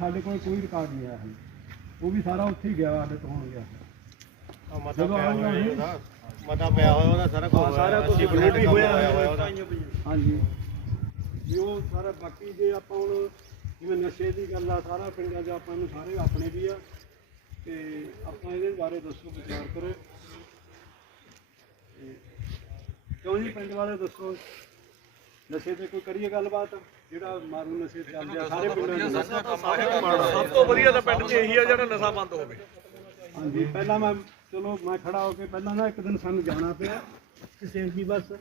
ਸਾਡੇ ਕੋਲ ਕੋਈ ਰਿਕਾਰਡ ਨਹੀਂ ਆਇਆ। ਉਹ ਵੀ ਸਾਰਾ ਉੱਥੇ ਹੀ ਗਿਆ ਸਾਡੇ ਤੋਂ ਹੁਣ ਗਿਆ। ਮਤਾ ਜਦੋਂ ਪਿਆ ਹੋਇਆ ਆਊਗਾ ਉਹਦਾ ਮਤਾ ਪਿਆ ਹੋਇਆ ਉਹਦਾ ਸਾਰਾ ਕੁਝ ਸਾਰਾ ਕੁਝ ਵੀ ਹੋਇਆ ਹੋਇਆ ਉਹਦਾ। ਹਾਂਜੀ। ਵੀ ਉਹ ਸਾਰਾ ਬਾਕੀ ਜੇ ਆਪਾਂ ਹੁਣ ਜਿਵੇਂ ਨਸ਼ੇ ਦੀ ਗੱਲ ਆ ਸਾਰਾ ਪਿੰਡਾਂ 'ਚ ਆਪਾਂ ਨੂੰ ਸਾਰੇ ਆਪਣੇ ਵੀ ਆ। ਤੇ ਆਪਾਂ ਇਹਦੇ ਬਾਰੇ ਦੱਸੋ ਵਿਚਾਰ ਕਰੋ। ਤੇ ਕਿਉਂ ਜੀ ਪਿੰਡ ਵਾਲੇ ਦੱਸੋ? ਨਸ਼ੇ ਤੇ ਕੋਈ ਕਰੀਏ ਗੱਲਬਾਤ? ਜਿਹੜਾ ਮਾਰੂ ਨਸ਼ੇ ਚੱਲਦੇ ਆ ਸਾਰੇ ਪਿੰਡਾਂ 'ਚ ਸਭ ਤੋਂ ਵਧੀਆ ਤਾਂ ਪਿੰਡ 'ਚ ਇਹੀ ਆ ਜਿਹੜਾ ਨਸ਼ਾ ਬੰਦ ਹੋਵੇ। ਹਾਂਜੀ ਪਹਿਲਾਂ ਮੈਂ ਚਲੋ ਮੈਂ ਖੜਾ ਹੋ ਕੇ ਪਹਿਲਾਂ ਨਾ ਇੱਕ ਦਿਨ ਸਾਨੂੰ ਜਾਣਾ ਪਿਆ ਕਿਸੇ ਦੀ ਬਸ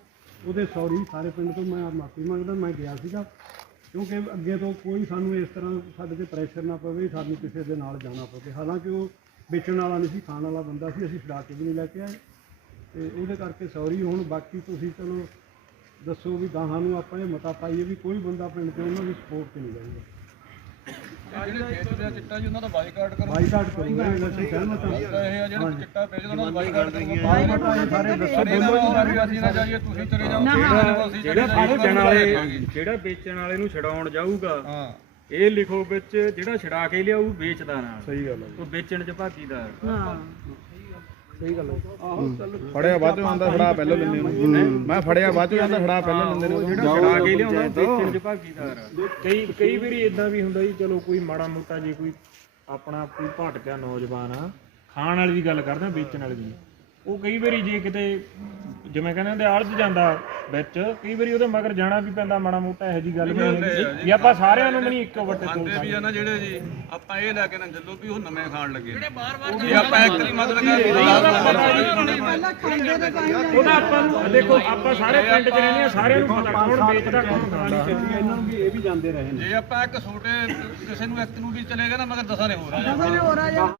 ਉਹਦੇ ਸੌਰੀ ਸਾਰੇ ਪਿੰਡ ਤੋਂ ਮੈਂ ਮਾਫੀ ਮੰਗਦਾ ਮੈਂ ਗਿਆ ਸੀਗਾ ਕਿਉਂਕਿ ਅੱਗੇ ਤੋਂ ਕੋਈ ਸਾਨੂੰ ਇਸ ਤਰ੍ਹਾਂ ਸਾਡੇ ਤੇ ਪ੍ਰੈਸ਼ਰ ਨਾ ਪਵੇ ਸਾਨੂੰ ਕਿਸੇ ਦੇ ਨਾਲ ਜਾਣਾ ਪਵੇ। ਹਾਲਾਂਕਿ ਉਹ ਵੇਚਣ ਵਾਲਾ ਨਹੀਂ ਸੀ ਖਾਣ ਵਾਲਾ ਬੰਦਾ ਸੀ ਅਸੀਂ ਛਡਾ ਕੇ ਵੀ ਨਹੀਂ ਲੈ ਕੇ ਆਏ। ਤੇ ਉਹਦੇ ਕਰਕੇ ਸੌਰੀ ਹੁਣ ਬਾਕੀ ਤੁਸੀਂ ਚਲੋ ਦੱਸੋ ਵੀ ਗਾਹਾਂ ਨੂੰ ਆਪਾਂ ਇਹ ਮਤਾ ਪਾਈਏ ਵੀ ਕੋਈ ਬੰਦਾ ਪਿੰਡ ਤੇ ਉਹਨਾਂ ਦੀ ਸਪੋਰਟ ਤੇ ਨਹੀਂ ਜਾਊਗਾ। ਜਿਹੜੇ ਵੇਚਦੇ ਆ ਚਿੱਟਾ ਜੀ ਉਹਨਾਂ ਦਾ ਬਾਈਕਾਟ ਕਰੋ ਬਾਈਕਾਟ ਕਰੂੰਗਾ ਅਸੀਂ ਸਹਿਮਤ ਹਾਂ। ਇਹ ਆ ਜਿਹੜੇ ਚਿੱਟਾ ਵੇਚਦੇ ਉਹਨਾਂ ਦਾ ਬਾਈਕਾਟ ਕਰੋ। ਬਾਈਕਾਟ ਆ ਇਹ ਸਾਰੇ ਦੱਸੋ ਇਹਨਾਂ ਬੋਲੋ ਨੂੰ ਵੀ ਅਸੀਂ ਨਾ ਜਾਈਏ ਤੁਸੀਂ ਚਲੇ ਜਾਓ। ਅਸੀਂ ਜਿਹੜਾ ਵੇਚਣ ਵਾਲੇ ਜਿਹੜਾ ਵੇਚਣ ਵਾਲੇ ਨੂੰ ਛਡਾਉਣ ਜਾਊਗਾ ਹਾਂ। ਇਹ ਲਿਖੋ ਵਿੱਚ ਜਿਹੜਾ ਛਡਾ ਕੇ ਲਿਆਊ ਵੇਚਦਾ ਨਾਲ। ਸਹੀ ਗੱਲ ਹੈ ਉਹ ਵੇਚਣ ਚ ਭਾਗੀਦਾਰ। ਸਹੀ ਗੱਲ ਹੈ। ਆਹੋ ਚੱਲ ਫੜਿਆ ਬਾਅਦ ਚੋਂ ਆਂਦਾ ਫੜਾ ਪਹਿਲਾਂ ਲੈਂਦੇ ਨੂੰ ਮੈਂ ਫੜਿਆ ਬਾਅਦ ਚੋਂ ਆਂਦਾ ਫੜਾ ਪਹਿਲਾਂ ਲੈਂਦੇ ਨੂੰ ਜਿਹੜਾ ਛਡਾ ਕੇ ਲਿਆਉਂਦਾ ਵੇਚਣ ਚ ਭਾਗੀਦਾਰ ਆ। ਕਈ ਕਈ ਵਾਰੀ ਇਦਾਂ ਵੀ ਹੁੰਦਾ ਜੀ ਚਲੋ ਕੋਈ ਮਾੜਾ ਮੋਟਾ ਜੇ ਕੋਈ ਆਪਣਾ ਕੋਈ ਭਟਕਿਆ ਨੌਜਵਾਨ ਆ ਖਾਣ ਵਾਲੀ ਦੀ ਗੱਲ ਕਰਦੇ ਆ ਵੇਚਣ ਵਾਲੀ ਦੀ ਉਹ ਕਈ ਵਾਰੀ ਜੇ ਕਿਤੇ ਜਿਵੇਂ ਕਹਿੰਦੇ ਹੁੰਦੇ ਆਲਝ ਜਾਂਦਾ ਵਿੱਚ ਕਈ ਵਾਰੀ ਉਹਦੇ ਮਗਰ ਜਾਣਾ ਵੀ ਪੈਂਦਾ ਮਾੜਾ ਮੋਟਾ ਇਹੋ ਜੀ ਗੱਲ ਵੀ ਨਹੀਂ ਵੀ ਆਪਾਂ ਸਾਰਿਆਂ ਨੂੰ ਵੀ ਨਹੀਂ ਇੱਕੋ ਵੱਟੇ ਤੋਂ ਵੀ ਆ ਨਾ ਜਿਹੜੇ ਜੀ ਆਪਾਂ ਇਹ ਲੈ ਕੇ ਨਾ ਚੱਲੋ ਵੀ ਉਹ ਨਵੇਂ ਖਾਣ ਲੱਗੇ। ਜਿਹੜੇ ਬਾਰ-ਬਾਰ ਜੇ ਆਪਾਂ ਇੱਕ ਦੀ ਮਦਦ ਕਰੀਏ ਉਹਦਾ ਆਪਾਂ ਨੂੰ ਦੇਖੋ ਆਪਾਂ ਸਾਰੇ ਪਿੰਡ 'ਚ ਰਹਿੰਦੇ ਆ ਸਾਰਿਆਂ ਨੂੰ ਪਤਾ ਕੌਣ ਵੇਚਦਾ ਕੌਣ ਖਾਂਦਾ। ਚੱਲੀ ਇਹਨਾਂ ਨੂੰ ਵੀ ਇਹ ਵੀ ਜਾਂਦੇ ਰਹੇ ਨੇ। ਜੇ ਆਪਾਂ ਇੱਕ ਛੋਟੇ ਕਿਸੇ ਨੂੰ ਇੱਕ ਨੂੰ ਵੀ ਚਲੇਗਾ ਨਾ ਮਗਰ ਦਸਾਂ ਨੇ ਹੋਰ ਆ ਜਾਣਾ।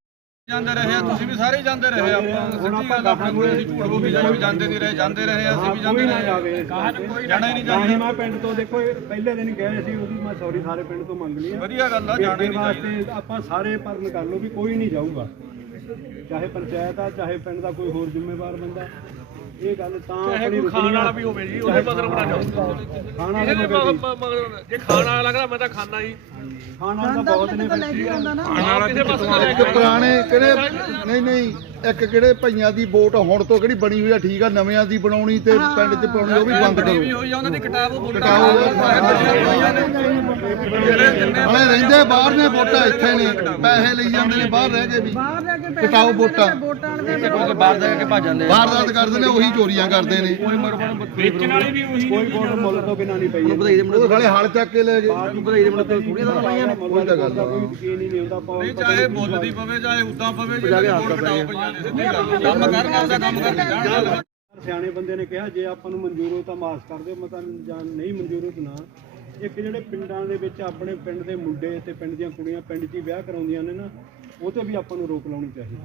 ਜਾਂਦੇ ਰਹੇ ਆ ਤੁਸੀਂ ਵੀ ਸਾਰੇ ਜਾਂਦੇ ਰਹੇ ਆਪਾਂ ਸਿੱਧੀ ਗੱਲ ਆਪਣੇ ਕੋਲ ਅਸੀਂ ਝੂਠ ਬੋਲ ਵੀ ਜਾਂਦੇ ਨਹੀਂ ਰਹੇ ਜਾਂਦੇ ਰਹੇ ਆ, ਅਸੀਂ ਵੀ ਜਾਂਦੇ ਰਹੇ ਜਾਵੇ ਕੋਈ ਜਾਣਾ ਹੀ ਨਹੀਂ ਚਾਹੀਦਾ ਮੈਂ ਪਿੰਡ ਤੋਂ ਦੇਖੋ ਪਹਿਲੇ ਦਿਨ ਗਏ ਸੀ ਉਹਦੀ ਮੈਂ ਸੌਰੀ ਸਾਰੇ ਪਿੰਡ ਤੋਂ ਮੰਗ ਲਈ ਆ। ਵਧੀਆ ਗੱਲ ਆ ਜਾਣਾ ਹੀ ਨਹੀਂ ਵਾਸਤੇ ਆਪਾਂ ਸਾਰੇ ਪਰਨ ਕਰ ਲਓ ਵੀ ਕੋਈ ਨਹੀਂ ਜਾਊਗਾ। ਚਾਹੇ ਪੰਚਾਇਤ ਆ ਚਾਹੇ ਪਿੰਡ ਦਾ ਕੋਈ ਹੋਰ ਜ਼ਿੰਮੇਵਾਰ ਬੰਦਾ। ਇਹ ਗੱਲ ਤਾਂ ਆਪਣੀ ਖਾਣ ਵਾਲਾ ਵੀ ਹੋਵੇ ਜੀ ਉਹਦੇ ਮਗਰ ਬਣਾ ਜਾਓ। ਖਾਣ ਵਾਲੇ ਮਗਰ ਜੇ ਖਾਣ ਵਾਲਾ ਲੱਗਦਾ ਮੈਂ ਤਾਂ ਖਾਣਾ ਹੀ ਖਾਣ ਵਾਲਾ ਤਾਂ ਬਹੁਤ ਨੇ ਫਿਰ ਕੀ ਆ। ਕਿਸੇ ਪਾਸੇ ਦਾ ਲੈ ਇੱਕ ਪੁਰਾਣੇ ਕਿਹੜੇ ਨਹੀਂ ਨਹੀਂ ਇੱਕ ਕਿਹੜੇ ਭਈਆਂ ਦੀ ਵੋਟ ਹੁਣ ਤੋਂ ਕਿਹੜੀ ਬਣੀ ਹੋਈ ਆ ਠੀਕ ਆ ਨਵਿਆਂ ਦੀ ਬਣਾਉਣੀ ਤੇ ਪਿੰਡ 'ਚ ਪਾਉਣੀ ਉਹ ਵੀ ਬੰਦ ਕਰੋ। ਵੀ ਹੋਈ ਆ ਉਹਨਾਂ ਦੀ ਕਿਤਾਬ ਉਹ ਬੋਲਦਾ ਹਲੇ ਰਹਿੰਦੇ ਬਾਹਰ ਨੇ ਵੋਟਾਂ ਇੱਥੇ ਨੇ। ਪੈਸੇ ਲਈ ਜਾਂਦੇ ਨੇ ਬਾਹਰ ਰਹਿ ਕੇ ਵੀ। ਕਟਾਓ ਵੋਟਾਂ ਬਾਹਰ ਜਾ ਕੇ ਭੱਜ ਜਾਂਦੇ ਵਾਰਦਾਤ ਕਰਦੇ ਨੇ ਉਹੀ ਚੋਰੀਆਂ ਕਰਦੇ ਨੇ। ਵੇਚਣ ਵਾਲੇ ਵੀ ਉਹੀ ਕੋਈ ਵੋਟ ਮੁੱਲ ਤੋਂ ਬਿਨਾਂ ਨਹੀਂ ਪਈ। ਵਧਾਈ ਦੇ ਮੁੰਡੇ ਸਾਲੇ ਹਲ ਚੱਕ ਕੇ ਲੈ ਗਏ। ਵਧਾਈ ਦੇ ਮੁੱਲ ਤੋਂ ਥੋੜੀਆਂ ਤਾਂ ਲਾਈਆਂ ਨੇ। ਕੋਈ ਤਾਂ ਗੱਲ ਕੋਈ ਯਕੀਨ ਹੀ ਨਹੀਂ ਹੁੰਦਾ ਆਪਾਂ ਨਹੀਂ ਚਾਹੇ ਬੋਲਦੀ ਪਵੇ ਚਾਹੇ ਉਦਾਂ ਪਵੇ ਜੇ ਵੋਟ ਕਟਾਓ ਪਈਆਂ ਨੇ ਸਿੱਧੀ ਗੱਲ ਕੰਮ ਕਰਨ ਆਪਦਾ ਕੰਮ ਕਰਕੇ ਜਾਣ ਸਿਆਣੇ ਬੰਦੇ ਨੇ ਕਿਹਾ ਜੇ ਆਪਾਂ ਨੂੰ ਮਨਜ਼ੂਰ ਹੋ ਤਾਂ ਮਾਸ ਕਰ ਦਿਓ ਮਤਾਂ ਜਾਂ ਨਹੀਂ ਮਨਜ਼ੂਰ ਹੋ ਤਾਂ ਨਾ। ਇੱਕ ਜਿਹੜੇ ਪਿੰਡਾਂ ਦੇ ਵਿੱਚ ਆਪਣੇ ਪਿੰਡ ਦੇ ਮੁੰਡੇ ਤੇ ਪਿੰਡ ਦੀਆਂ ਕੁੜੀਆਂ ਪਿੰਡ 'ਚ ਹੀ ਵਿਆਹ ਕਰਾਉਂਦੀਆਂ ਨੇ ਨਾ ਉਹ ਤੇ ਵੀ ਆਪਾਂ ਨੂੰ ਰੋਕ ਲਾਉਣੀ ਚਾਹੀਦੀ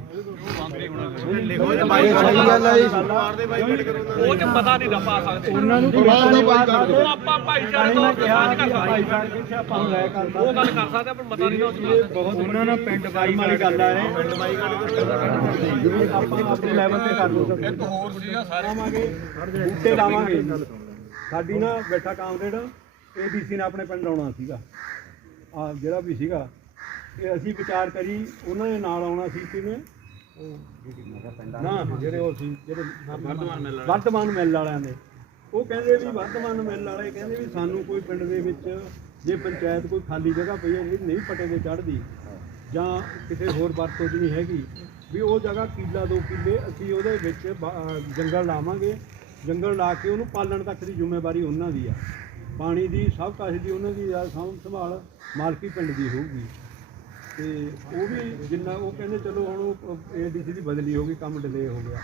ਉਹ ਚ ਪਤਾ ਨਹੀਂ ਦੱਪਾ ਸਕਦੇ। ਉਹਨਾਂ ਨੂੰ ਬਾਹਰ ਦਾ ਬਾਈ ਕਰ ਦਿਓ। ਆਪਾਂ ਭਾਈਚਾਰੇ ਤੌਰ ਤੇ ਸਾਂਝ ਕਰ ਸਕਦੇ। ਭਾਈਚਾਰੇ ਕਿੱਥੇ ਆਪਾਂ ਨੂੰ ਲੈ ਕਰਦਾ ਉਹ ਗੱਲ ਕਰ ਸਕਦੇ ਪਰ ਮਤਾ ਨਹੀਂ ਨਾ ਇਹ ਬਹੁਤ ਉਹਨਾਂ ਨਾਲ ਪਿੰਡ ਬਾਈ ਵਾਲੀ ਗੱਲ ਆ ਇਹ ਪਿੰਡ ਬਾਈ ਆਪਾਂ ਆਪਣੇ ਲੈਵਲ ਤੇ ਕਰ ਲਓ। ਇੱਕ ਹੋਰ ਸੀਗਾ ਸਾਰੇ ਲਾਵਾਂਗੇ। ਬੂਟੇ ਲਾਵਾਂਗੇ। ਸਾਡੀ ਨਾ ਬੈਠਾ ਕਾਮਰੇਡ ਏਡੀਸੀ ਨੇ ਆਪਣੇ ਪਿੰਡ ਆਉਣਾ ਸੀਗਾ। ਆ ਜਿਹੜਾ ਵੀ ਸੀਗਾ ਇਹ ਅਸੀਂ ਵਿਚਾਰ ਕਰੀ ਉਹਨਾਂ ਦੇ ਨਾਲ ਆਉਣਾ ਸੀ ਕਿਵੇਂ ਨਾ ਜਿਹੜੇ ਉਹ ਸੀ ਜਿਹੜੇ ਵਰਤਮਾਨ ਮਿਲ ਵਾਲੇ। ਵਰਤਮਾਨ ਮਿਲ ਵਾਲਿਆਂ ਦੇ। ਉਹ ਕਹਿੰਦੇ ਵੀ ਵਰਤਮਾਨ ਮਿਲ ਵਾਲੇ ਕਹਿੰਦੇ ਵੀ ਸਾਨੂੰ ਕੋਈ ਪਿੰਡ ਦੇ ਵਿੱਚ ਜੇ ਪੰਚਾਇਤ ਕੋਈ ਖਾਲੀ ਜਗ੍ਹਾ ਪਈ ਹੈ ਜਿਹੜੀ ਨਹੀਂ ਪਟੇ ਤੇ ਚੜ੍ਹਦੀ ਜਾਂ ਕਿਸੇ ਹੋਰ ਵਰਤੋਂ ਦੀ ਨਹੀਂ ਹੈਗੀ ਵੀ ਉਹ ਜਗ੍ਹਾ ਕਿੱਲਾ ਦੋ ਕਿੱਲੇ ਅਸੀਂ ਉਹਦੇ ਵਿੱਚ ਜੰਗਲ ਲਾਵਾਂਗੇ। ਜੰਗਲ ਲਾ ਕੇ ਉਹਨੂੰ ਪਾਲਣ ਤੱਕ ਦੀ ਜ਼ਿੰਮੇਵਾਰੀ ਉਹਨਾਂ ਦੀ ਆ। ਪਾਣੀ ਦੀ ਸਭ ਕਾਸ਼ ਦੀ ਉਹਨਾਂ ਦੀ ਸਾਂਭ ਸੰਭਾਲ ਮਾਲਕੀ ਪਿੰਡ ਦੀ ਹੋਊਗੀ। ਤੇ ਉਹ ਵੀ ਜਿੰਨਾ ਉਹ ਕਹਿੰਦੇ ਚਲੋ ਹੁਣ ਉਹ ਏਡੀਸੀ ਦੀ ਬਦਲੀ ਹੋ ਗਈ, ਕੰਮ ਡਿਲੇ ਹੋ ਗਿਆ।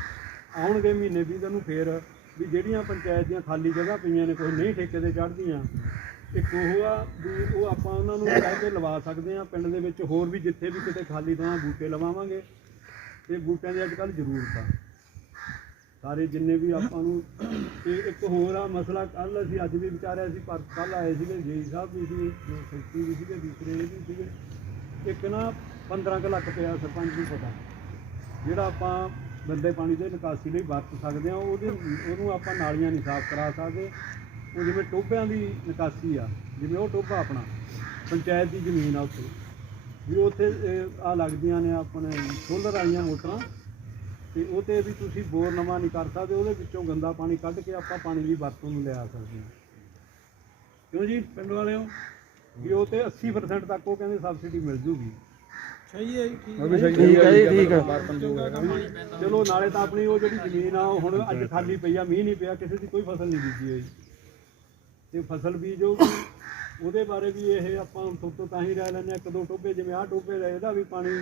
ਆਉਣਗੇ ਮਹੀਨੇ 20 ਦਿਨ ਨੂੰ ਫੇਰ ਵੀ ਜਿਹੜੀਆਂ ਪੰਚਾਇਤ ਦੀਆਂ ਖਾਲੀ ਜਗ੍ਹਾ ਪਈਆਂ ਨੇ, ਕੋਈ ਨਹੀਂ ਠੇਕੇ ਤੇ ਚੜ੍ਹਦੀਆਂ। ਇੱਕ ਉਹ ਆ ਵੀ ਉਹ ਆਪਾਂ ਉਹਨਾਂ ਨੂੰ ਕਹਿ ਕੇ ਲਵਾ ਸਕਦੇ ਆ ਪਿੰਡ ਦੇ ਵਿੱਚ ਹੋਰ ਵੀ ਜਿੱਥੇ ਵੀ ਕਿਤੇ ਖਾਲੀ ਥਾਂ ਬੂਟੇ ਲਵਾਵਾਂਗੇ। ਤੇ ਬੂਟਿਆਂ ਦੀ ਅੱਜ ਕੱਲ੍ਹ ਜ਼ਰੂਰਤ ਆ। ਸਾਰੇ ਜਿੰਨੇ ਵੀ ਆਪਾਂ ਨੂੰ ਤੇ ਇੱਕ ਹੋਰ ਆ ਮਸਲਾ ਕੱਲ ਅਸੀਂ ਅੱਜ ਵੀ ਵਿਚਾਰਿਆ ਸੀ, ਪਰ ਕੱਲ ਆਏ ਸੀਗੇ ਜੀ ਸਾਹਿਬ ਵੀ ਸੀ ਸੈਕਟਰੀ ਵੀ ਸੀਗੇ, ਦੂਸਰੇ ਵੀ ਸੀਗੇ। ਇੱਕ ਨਾ 15 ਕੁ ਲੱਖ ਪਿਆ ਸਰਪੰਚ ਨੂੰ ਪਤਾ। ਜਿਹੜਾ ਆਪਾਂ ਗੰਦੇ ਪਾਣੀ ਦੇ ਨਿਕਾਸੀ ਲਈ ਵਰਤ ਸਕਦੇ ਆ, ਉਹਦੇ ਉਹਨੂੰ ਆਪਾਂ ਨਾਲੀਆਂ ਨਹੀਂ ਸਾਫ਼ ਕਰਾ ਸਕਦੇ। ਉਹ ਜਿਵੇਂ ਟੋਭਿਆਂ ਦੀ ਨਿਕਾਸੀ ਆ, ਜਿਵੇਂ ਉਹ ਟੋਭਾ ਆਪਣਾ, ਪੰਚਾਇਤ ਦੀ ਜ਼ਮੀਨ ਆ ਉੱਥੇ। ਵੀ ਉੱਥੇ ਆ ਲੱਗਦੀਆਂ ਨੇ ਆਪਣੇ ਸੋਲਰ ਵਾਲੀਆਂ ਮੋਟਰਾਂ। ਤੇ ਉਹ ਤੇ ਵੀ ਤੁਸੀਂ ਬੋਰ ਨਵਾਂ ਨਹੀਂ ਕਰ ਸਕਦੇ, ਉਹਦੇ ਵਿੱਚੋਂ ਗੰਦਾ ਪਾਣੀ ਕੱਢ ਕੇ ਆਪਾਂ ਪਾਣੀ ਦੀ ਵਰਤੋਂ ਨੂੰ ਲਿਆ ਸਕਦੇ ਹਾਂ ਕਿਉਂ ਜੀ, ਪਿੰਡ ਵਾਲਿਓ? ਵੀ ਉਹ ਤੇ 80% ਤੱਕ ਉਹ ਕਹਿੰਦੇ ਸਬਸਿਡੀ ਮਿਲ ਜੂਗੀ। ਸਹੀ ਹੈ ਠੀਕ ਹੈ ਜੀ। ਠੀਕ ਹੈ ਚਲੋ ਨਾਲੇ ਤਾਂ ਆਪਣੀ ਉਹ ਜਿਹੜੀ ਜ਼ਮੀਨ ਆ ਉਹ ਹੁਣ ਅੱਜ ਖਾਲੀ ਪਈ ਆ ਮੀਂਹ ਨਹੀਂ ਪਿਆ ਕਿਸੇ ਦੀ ਕੋਈ ਫਸਲ ਨਹੀਂ ਬੀਜੀ ਹੋਈ। ਤੇ ਫਸਲ ਬੀਜੋ ਉਹਦੇ ਬਾਰੇ ਵੀ ਇਹ ਆਪਾਂ ਤੋਂ ਤੋਂ ਤਾਂ ਹੀ ਰਹਿ ਲੈਂਦੇ ਆ ਇੱਕ ਦੋ ਟੋਬੇ ਜਿਵੇਂ ਆਹ ਟੋਬੇ ਦਾ ਇਹਦਾ ਵੀ ਪਾਣੀ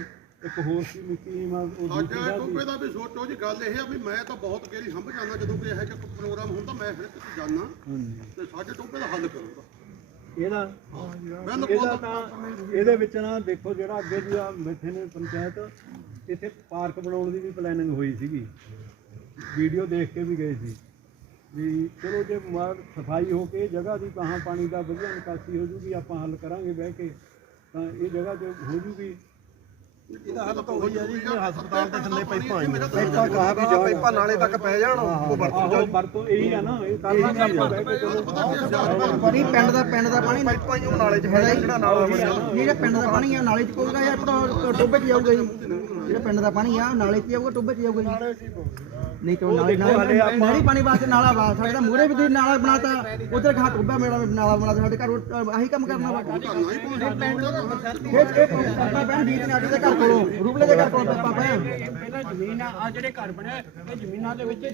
ਇੱਕ ਹੋਰ ਸੀ ਮਿੱਟੀ ਮਾ ਉਹ ਅੱਜ ਦੂਜੀ ਦਾ ਟੋਪੇ ਸੀ। ਦਾ ਵੀ ਸੋਚੋ ਜੀ ਗੱਲ ਇਹ ਆ ਵੀ ਮੈਂ ਤਾਂ ਬਹੁਤ ਗੇਰੀ ਸਮਝ ਜਾਂਦਾ ਜਦੋਂ ਕੋਈ ਇਹੋ ਜਿਹਾ ਕੋਈ ਪ੍ਰੋਗਰਾਮ ਹੁੰਦਾ ਮੈਂ ਫਿਰ ਕਿਤੇ ਜਾਣਾ ਹਾਂਜੀ। ਤੇ ਸਾਡੇ ਟੋਪੇ ਦਾ ਹੱਲ ਕਰੂੰਗਾ। ਇਹਦਾ ਇਹਦਾ ਤਾਂ ਇਹਦੇ ਵਿੱਚ ਨਾ ਦੇਖੋ ਜਿਹੜਾ ਅੱਗੇ ਦੀ ਆ ਬੈਠੇ ਨੇ ਪੰਚਾਇਤ ਇੱਥੇ ਪਾਰਕ ਬਣਾਉਣ ਦੀ ਵੀ ਪਲੈਨਿੰਗ ਹੋਈ ਸੀਗੀ। ਵੀਡੀਓ ਦੇਖ ਕੇ ਵੀ ਗਏ ਸੀ। ਵੀ ਚਲੋ ਜੇ ਮਾਰ ਸਫ਼ਾਈ ਹੋ ਕੇ ਜਗ੍ਹਾ ਦੀ ਕਹਾਂ ਪਾਣੀ ਦਾ ਵਧੀਆ ਨਿਕਾਸੀ ਹੋ ਜੂਗੀ ਆਪਾਂ ਹੱਲ ਕਰਾਂਗੇ ਬਹਿ ਕੇ ਤਾਂ ਇਹ ਜਗ੍ਹਾ ਜੋ ਹੋ ਜੂਗੀ ਇਹਦਾ ਹੱਲ ਤਾਂ ਹੋਈ ਆ ਜੀ ਹਸਪਤਾਲ ਦੇ ਥੱਲੇ ਪਾਈਪਾਂ ਆਈਆਂ ਪਾਈਪਾਂ ਕਹਾ ਵੀ ਜਾਓ ਪਾਈਪਾਂ ਨਾਲੇ ਤੱਕ ਪੈ ਜਾਣ ਉਹ ਵਰਤੋਂ ਵਰਤੋਂ ਇਹੀ ਆ ਨਾ ਇਹ ਕਰਨਾ ਕੀ ਆ। ਬਹਿ ਕੇ ਚਲੋ ਨਹੀਂ ਪਿੰਡ ਦਾ ਪਿੰਡ ਦਾ ਪਾਣੀ ਪਾਈਪਾਂ ਜੋ ਨਾਲੇ ਚ ਹੈਗਾ ਜਿਹੜਾ ਨਾਲਾ ਜਿਹੜਾ ਪਿੰਡ ਦਾ ਪਾਣੀ ਆ ਨਾਲੇ ਚ ਪਊਗਾ ਜਾਂ ਆਪਣਾ ਟੋਬੇ ਚ ਜਾਊਗਾ ਜੀ। ਜਿਹੜਾ ਪਿੰਡ ਦਾ ਪਾਣੀ ਆ ਨਾਲੇ ਚ ਜਾਊਗਾ ਟੋਬੇ ਚ ਜਾਊਗਾ ਜੀ। ਨਹੀਂ ਤਾਂ ਨਾਲੇ ਨਾਲੇ ਨਹਿਰੀ ਪਾਣੀ ਵਾਸਤੇ ਨਾਲਾ ਵਾ ਸਾਡੇ ਤਾਂ ਮੂਹਰੇ ਵੀ ਤੁਸੀਂ ਨਾਲਾ ਬਣਾਤਾ ਉਧਰ ਘਾਟ ਟੋਬਾ ਮੇਰਾ ਨਾਲਾ ਬਣਾਤਾ ਸਾਡੇ ਘਰ ਉਹ- ਆਹੀ ਕੰਮ ਕਰਨਾ ਵਾ। ਖੇਤ ਖੇਤ ਪਾਪਾ ਬੈਣ ਦੀ ਨੇ ਦੇ ਘਰ ਕੋਲੋਂ ਰੂਬਲੇ ਦੇ ਘਰ ਕੋਲੋਂ ਪਾਪਾ ਪਹਿਲਾਂ ਜ਼ਮੀਨ ਆ ਆਹ ਜਿਹੜੇ ਘਰ ਬਣਿਆ ਇਹ ਜ਼ਮੀਨਾਂ ਦੇ ਵਿੱਚ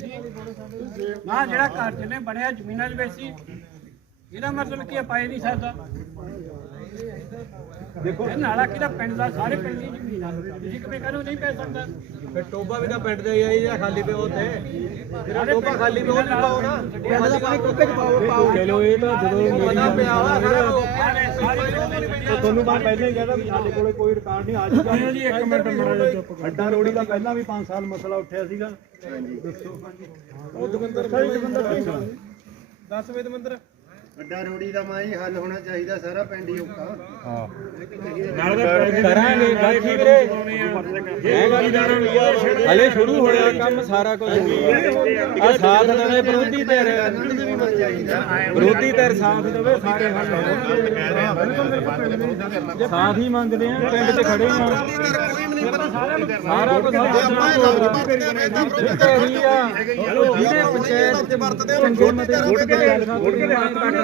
ਨਾ ਜਿਹੜਾ ਘਰ ਜਿਹਨੇ ਬਣਿਆ ਜ਼ਮੀਨਾਂ ਦੇ ਵਿੱਚ ਸੀ ਇਹਦਾ ਮਤਲਬ ਕੀ ਆ ਪਾਏ ਨਹੀਂ ਸਕਦਾ ਦੇਖੋ ਨਾਲਾ ਕਿਹਦਾ ਪਿੰਡ ਦਾ ਸਾਰੇ ਪਿੰਡ ਦੀ ਜ਼ਮੀਨ ਆ। ਤੁਸੀਂ ਕਿਵੇਂ ਕਹਿੰਦੇ ਹੋ ਨਹੀਂ ਪੈ ਸਕਦਾ? ਫਿਰ ਟੋਬਾ ਵੀ ਤਾਂ ਪਿੰਡ ਦੇ ਹੀ ਆ ਜੀ ਜਿਹੜਾ ਖਾਲੀ ਪਿਆ ਉੱਥੇ। ਜਿਹੜਾ ਟੋਬਾ ਖਾਲੀ ਪਿਆ ਉਹ ਵੀ ਪਾਓ ਨਾ। ਪਿੰਡ ਦਾ ਪਾਣੀ ਟੋਬੇ ਚ ਪਾਓ ਪਾਓ। ਚਲੋ ਇਹ ਤਾਂ ਜਦੋਂ ਪਤਾ ਪਿਆ ਵਾ ਤੁਹਾਨੂੰ ਮੈਂ ਪਹਿਲਾਂ ਹੀ ਕਹਿੰਦਾ ਵੀ ਸਾਡੇ ਕੋਲੇ ਕੋਈ ਰਿਕਾਰਡ ਨਹੀਂ ਅੱਜ ਦਾ ਜੀ ਇੱਕ ਮਿੰਟ ਮੜਾ ਚੁੱਪ ਅੱਡਾ ਰੋੜੀ ਦਾ ਪਹਿਲਾਂ ਵੀ 5 ਸਾਲ ਮਸਲਾ ਉੱਠਿਆ ਸੀਗਾ। ਦੱਸੋ। ਉਹ ਦਵਿੰਦਰ ਦਵਿੰਦਰ ਸਿੰਘ। ਅੱਡਾ ਰੋੜੀ ਦਾ ਮਾਂ ਹੀ ਹੱਲ ਹੋਣਾ ਚਾਹੀਦਾ ਸਾਰਾ ਪਿੰਡ ਹੀ ਔਕਾ ਕਰਾਂਗੇ ਬਾਕੀ ਵੀਰੇ ਹਲੇ ਸ਼ੁਰੂ ਹੋਇਆ ਕੰਮ ਸਾਰਾ ਕੁਝ। ਆ ਸਾਥ ਦੇਵੇ ਵਿਰੋਧੀ ਧਿਰ। ਵਿਰੋਧੀ ਧਿਰ ਸਾਥ ਦੇਵੇ ਸਾਰੇ ਹੱਲ ਹੋਣਗੇ ਸਾਥ ਹੀ ਮੰਗਦੇ ਆ ਪਿੰਡ 'ਚ ਖੜੇ ਆ। ਸਾਰਾ ਕੁਝ ਤੇਰੀ ਆ ਜਿਹਨੇ ਪੰਚਾਇਤ 'ਚ ਚੰਗੇ ਮਤੇ ਉੱਠ ਕੇ ਉੱਠ ਕੇ ਆਪਾਂ ਕਿੱਥੋਂ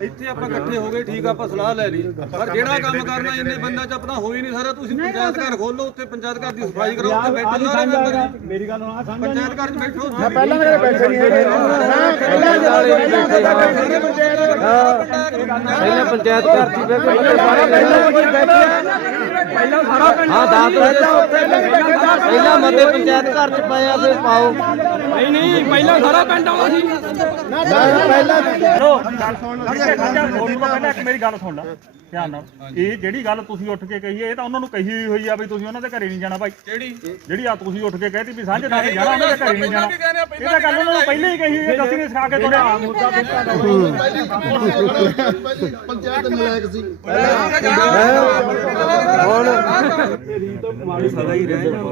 ਇੱਥੇ ਆਪਾਂ ਇਕੱਠੇ ਹੋ ਗਏ ਠੀਕ ਆ ਆਪਾਂ ਸਲਾਹ ਲੈ ਲਈ। ਪਰ ਜਿਹੜਾ ਕੰਮ ਕਰਨਾ ਇੰਨੇ ਬੰਦਾ ਚ ਆਪਣਾ ਹੋ ਹੀ ਨਹੀਂ ਸਾਰਾ। ਤੁਸੀਂ ਪੰਚਾਇਤ ਘਰ ਖੋਲੋ ਉੱਥੇ ਪੰਚਾਇਤ ਘਰ ਦੀ ਸਫ਼ਾਈ ਕਰੋ ਉੱਥੇ ਬੈਠੋ ਸਾਰੇ ਮੈਂਬਰ ਮੇਰੀ ਗੱਲ ਨਾਲ ਸਮਝ ਪੰਚਾਇਤ ਘਰ ਚ ਬੈਠੋ ਪਹਿਲਾਂ ਮੇਰੇ ਬੈਠੇ। ਨਹੀਂ ਹੈਗੇ। ਪਹਿਲਾਂ ਪੰਚਾਇਤ ਘਰ ਸੀ ਪਹਿਲਾਂ ਸਾਰਾ ਪਹਿਲਾਂ ਸਾਰਾ ਪਿੰਡ ਹਾਂ ਦਾਤ ਪਹਿਲਾਂ ਮਤੇ ਪੰਚਾਇਤ ਘਰ ਚ ਪਏ ਆ ਫਿਰ ਪਾਓ। ਨਹੀਂ ਨਹੀਂ ਪਹਿਲਾਂ ਸਾਰਾ ਪਿੰਡ ਆਉਣਾ ਸੀ। ਪਹਿਲਾਂ ਇੱਕ ਮੇਰੀ ਗੱਲ ਸੁਣ ਲੈ। ਧਿਆਨ ਨਾਲ। ਇਹ ਜਿਹੜੀ ਗੱਲ ਤੁਸੀਂ ਉੱਠ ਕੇ ਕਹੀ ਹੈ ਇਹ ਤਾਂ ਉਹਨਾਂ ਨੂੰ ਕਹੀ ਹੋਈ ਹੋਈ ਆ ਵੀ ਤੁਸੀਂ ਉਹਨਾਂ ਦੇ ਘਰੇ ਨਹੀਂ ਜਾਣਾ ਭਾਈ। ਕਿਹੜੀ? ਜਿਹੜੀ ਆ ਤੁਸੀਂ ਉੱਠ ਕੇ ਕਹਿਤੀ ਵੀ ਸਾਂਝੇ ਨਾਲ ਜਾਣਾ ਉਹਨਾਂ ਦੇ ਘਰੇ ਨਹੀਂ ਜਾਣਾ। ਇਹ ਤਾਂ ਗੱਲ ਉਹਨਾਂ ਨੂੰ ਪਹਿਲਾਂ ਹੀ ਕਹੀ ਹੋਈ ਹੈ ਜੱਸੀ ਨੇ ਸਿਖਾ ਕੇ ਤੋਰਿਆ ਪੰਚਾਇਤ ਨਲਾਇਕ ਸੀ।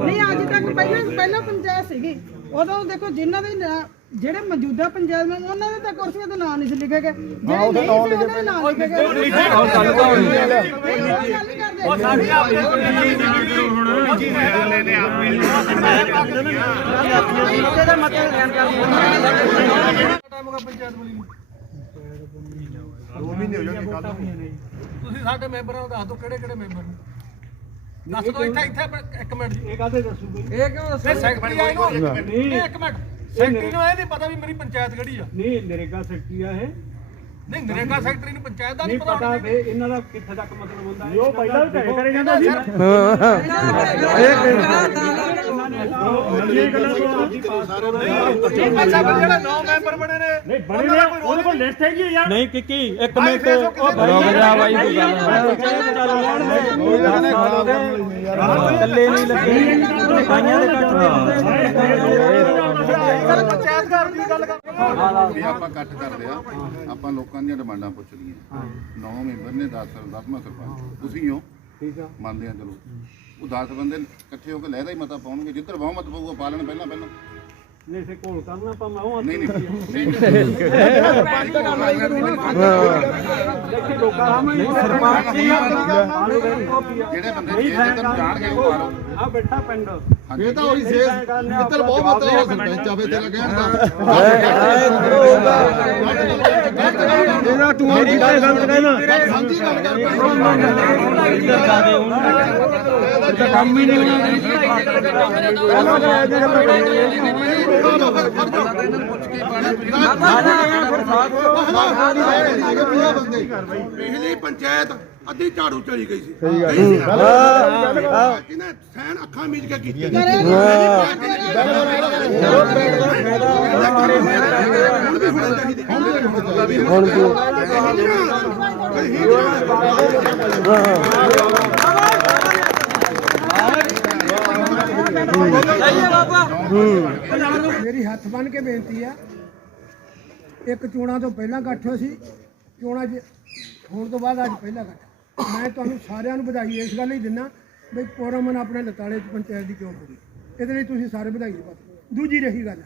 ਨਹੀਂ ਅੱਜ ਤੱਕ ਪਹਿਲਾਂ ਪਹਿਲਾਂ ਪੰਚਾਇਤ ਸੀਗੀ। ਉਦੋਂ ਦੇਖੋ ਜਿਨ੍ਹਾਂ ਦੇ ਜਿਹੜੇ ਮੌਜੂਦਾ ਪੰਚਾਇਤ ਮੈਂਬਰ ਉਹਨਾਂ ਦੇ ਤਾਂ ਕੁਰਸੀਆਂ ਤੇ ਨਾਂ ਨਹੀਂ ਸੀ ਲਿਖੇ ਗਏ ਜਿਹੜੇ ਨਹੀਂ ਸੀ ਉਹਨਾਂ ਦੇ ਨਾਂ ਲਿਖੇ ਗਏ ਉਹ ਗੱਲ ਨਹੀਂ ਕਰਦੇ ਉਹ ਤੁਸੀਂ ਸਾਡੇ ਮੈਂਬਰਾਂ ਨੂੰ ਦੱਸ ਦਿਓ ਕਿਹੜੇ ਕਿਹੜੇ ਮੈਂਬਰ ਨੇ ਦੱਸ ਦਿਓ ਇੱਥੇ ਇੱਥੇ ਇੱਕ ਮਿੰਟ ਜੀ ਇਹ ਕਾਹਦੇ ਦੱਸੂ ਬਈ ਇਹ ਕਿਉਂ ਸੈਕਟਰੀ ਆਏ ਨੂੰ ਨਹੀਂ ਇੱਕ ਮਿੰਟ ਸੈਕਟਰੀ ਨੂੰ ਇਹ ਨਹੀਂ ਪਤਾ ਵੀ ਮੇਰੀ ਪੰਚਾਇਤ ਕਿਹੜੀ ਆ ਨਹੀਂ ਨਰੇਗਾ ਸੈਕਟਰੀ ਆ ਇਹ ਨਹੀਂ ਨਰੇਗਾ ਸੈਕਟਰੀ ਨੂੰ ਪੰਚਾਇਤ ਦਾ ਨਹੀਂ ਪਤਾ ਪਤਾ ਵੇ ਇਹਨਾਂ ਦਾ ਕਿੱਥੇ ਤੱਕ ਮਤਲਬ ਹੁੰਦਾ ਹੈ ਉਹ ਪਹਿਲਾਂ ਵੀ ਘਰੇ ਕਰੇ ਜਾਂਦਾ ਸੀ ਅੱਛਾ ਫਿਰ ਜਿਹੜਾ 9 ਮੈਂਬਰ ਬਣੇ ਨੇ ਨਹੀਂ ਬਣੇ ਨੇ ਉਹਦੇ ਕੋਲ ਲਿਸਟ ਹੈਗੀ ਹੈ ਯਾਰ ਨਹੀਂ ਕਿੱਕੀ ਇੱਕ ਮਿੰਟ ਉਹ ਜਾ ਬਾਈ ਕੱਲੇ ਨਹੀਂ ਲੱਗੇ ਲਿਖਾਈਆਂ ਦੇ ਘੱਟ ਪੰਚਾਇਤ ਘਰ ਦੀ ਗੱਲ ਕਰ ਵੀ ਆਪਾਂ ਇਕੱਠ ਕਰਦੇ ਆ ਆਪਾਂ ਲੋਕਾਂ ਦੀਆਂ ਡਿਮਾਂਡਾਂ ਪੁੱਛ ਲਈਏ ਨੌ ਮੈਂਬਰ ਨੇ 10 10ਵਾਂ ਸਰਪੰਚ। ਤੁਸੀਂ ਹੋ? ਠੀਕ ਆ। ਮੰਨਦੇ ਆ ਚਲੋ। ਉਹ 10 ਬੰਦੇ ਇਕੱਠੇ ਹੋ ਕੇ ਲਹਿਦਾ ਹੀ ਮਤਾ ਪਾਉਣਗੇ। ਜਿੱਧਰ ਬਹੁਮਤ ਪਊਗਾ ਪਾ ਲੈਣ ਪਹਿਲਾਂ ਪਹਿਲਾਂ। ਨਹੀਂ ਸੇ ਕੋਲ ਕਰਨਾ ਆਪਾਂ ਮੈਂ ਉਹ ਨਹੀਂ ਨਹੀਂ। ਲੋਕਾਂ ਸਾਹਮਣੇ ਸਰਪੰਚ ਜਿਹੜੇ ਬੰਦੇ ਜਿੱਧਰ ਜਾਣਗੇ ਉਹ ਆ ਬੈਠਾ ਪਿੰਡ। ਇਹ ਤਾਂ ਉਹੀ ਸੇਸ ਜਿੱਧਰ ਬਹੁਮਤ ਉਹ ਸਰਪੰਚ ਆਵੇ ਤੇ ਕਹਿਣ ਦਾ ਇਹਦਾ ਤੂੰ ਮੇਰੀ ਗੱਲ ਗਲਤ ਕਹਿਣਾ ਸਾਂਝੀ ਗੱਲ ਕਰ ਕੰਮ ਹੀ ਨਹੀਂ ਪਿਛਲੀ ਪੰਚਾਇਤ ਅੱਧੀ ਝਾੜੂ ਚਲੀ ਗਈ ਸੀ। ਸਹੀ ਗੱਲ ਕਿਨੇ ਸੈਨ ਅੱਖਾਂ ਮੀਚ ਕੇ ਕੀਤੀ। ਹੁਣ ਮੇਰੀ ਹੱਥ ਬੰਨ ਕੇ ਬੇਨਤੀ ਆ। ਇੱਕ ਚੋਣਾਂ ਤੋਂ ਪਹਿਲਾਂ ਇਕੱਠ ਹੋਇਆ ਸੀ। ਚੋਣਾਂ 'ਚ ਹੋਣ ਤੋਂ ਬਾਅਦ ਅੱਜ ਪਹਿਲਾ ਇਕੱਠ ਮੈਂ ਤੁਹਾਨੂੰ ਸਾਰਿਆਂ ਨੂੰ ਵਧਾਈ ਇਸ ਗੱਲ ਲਈ ਦਿੰਦਾ ਵੀ ਪੋਰਮਨ ਆਪਣੇ ਲਤਾੜੇ 'ਚ ਪੰਚਾਇਤ ਦੀ ਕਿਉਂ ਪੂਰੀ ਇਹਦੇ ਲਈ ਤੁਸੀਂ ਸਾਰੇ ਵਧਾਈ ਦਿਓ ਦੂਜੀ ਰਹੀ ਗੱਲ,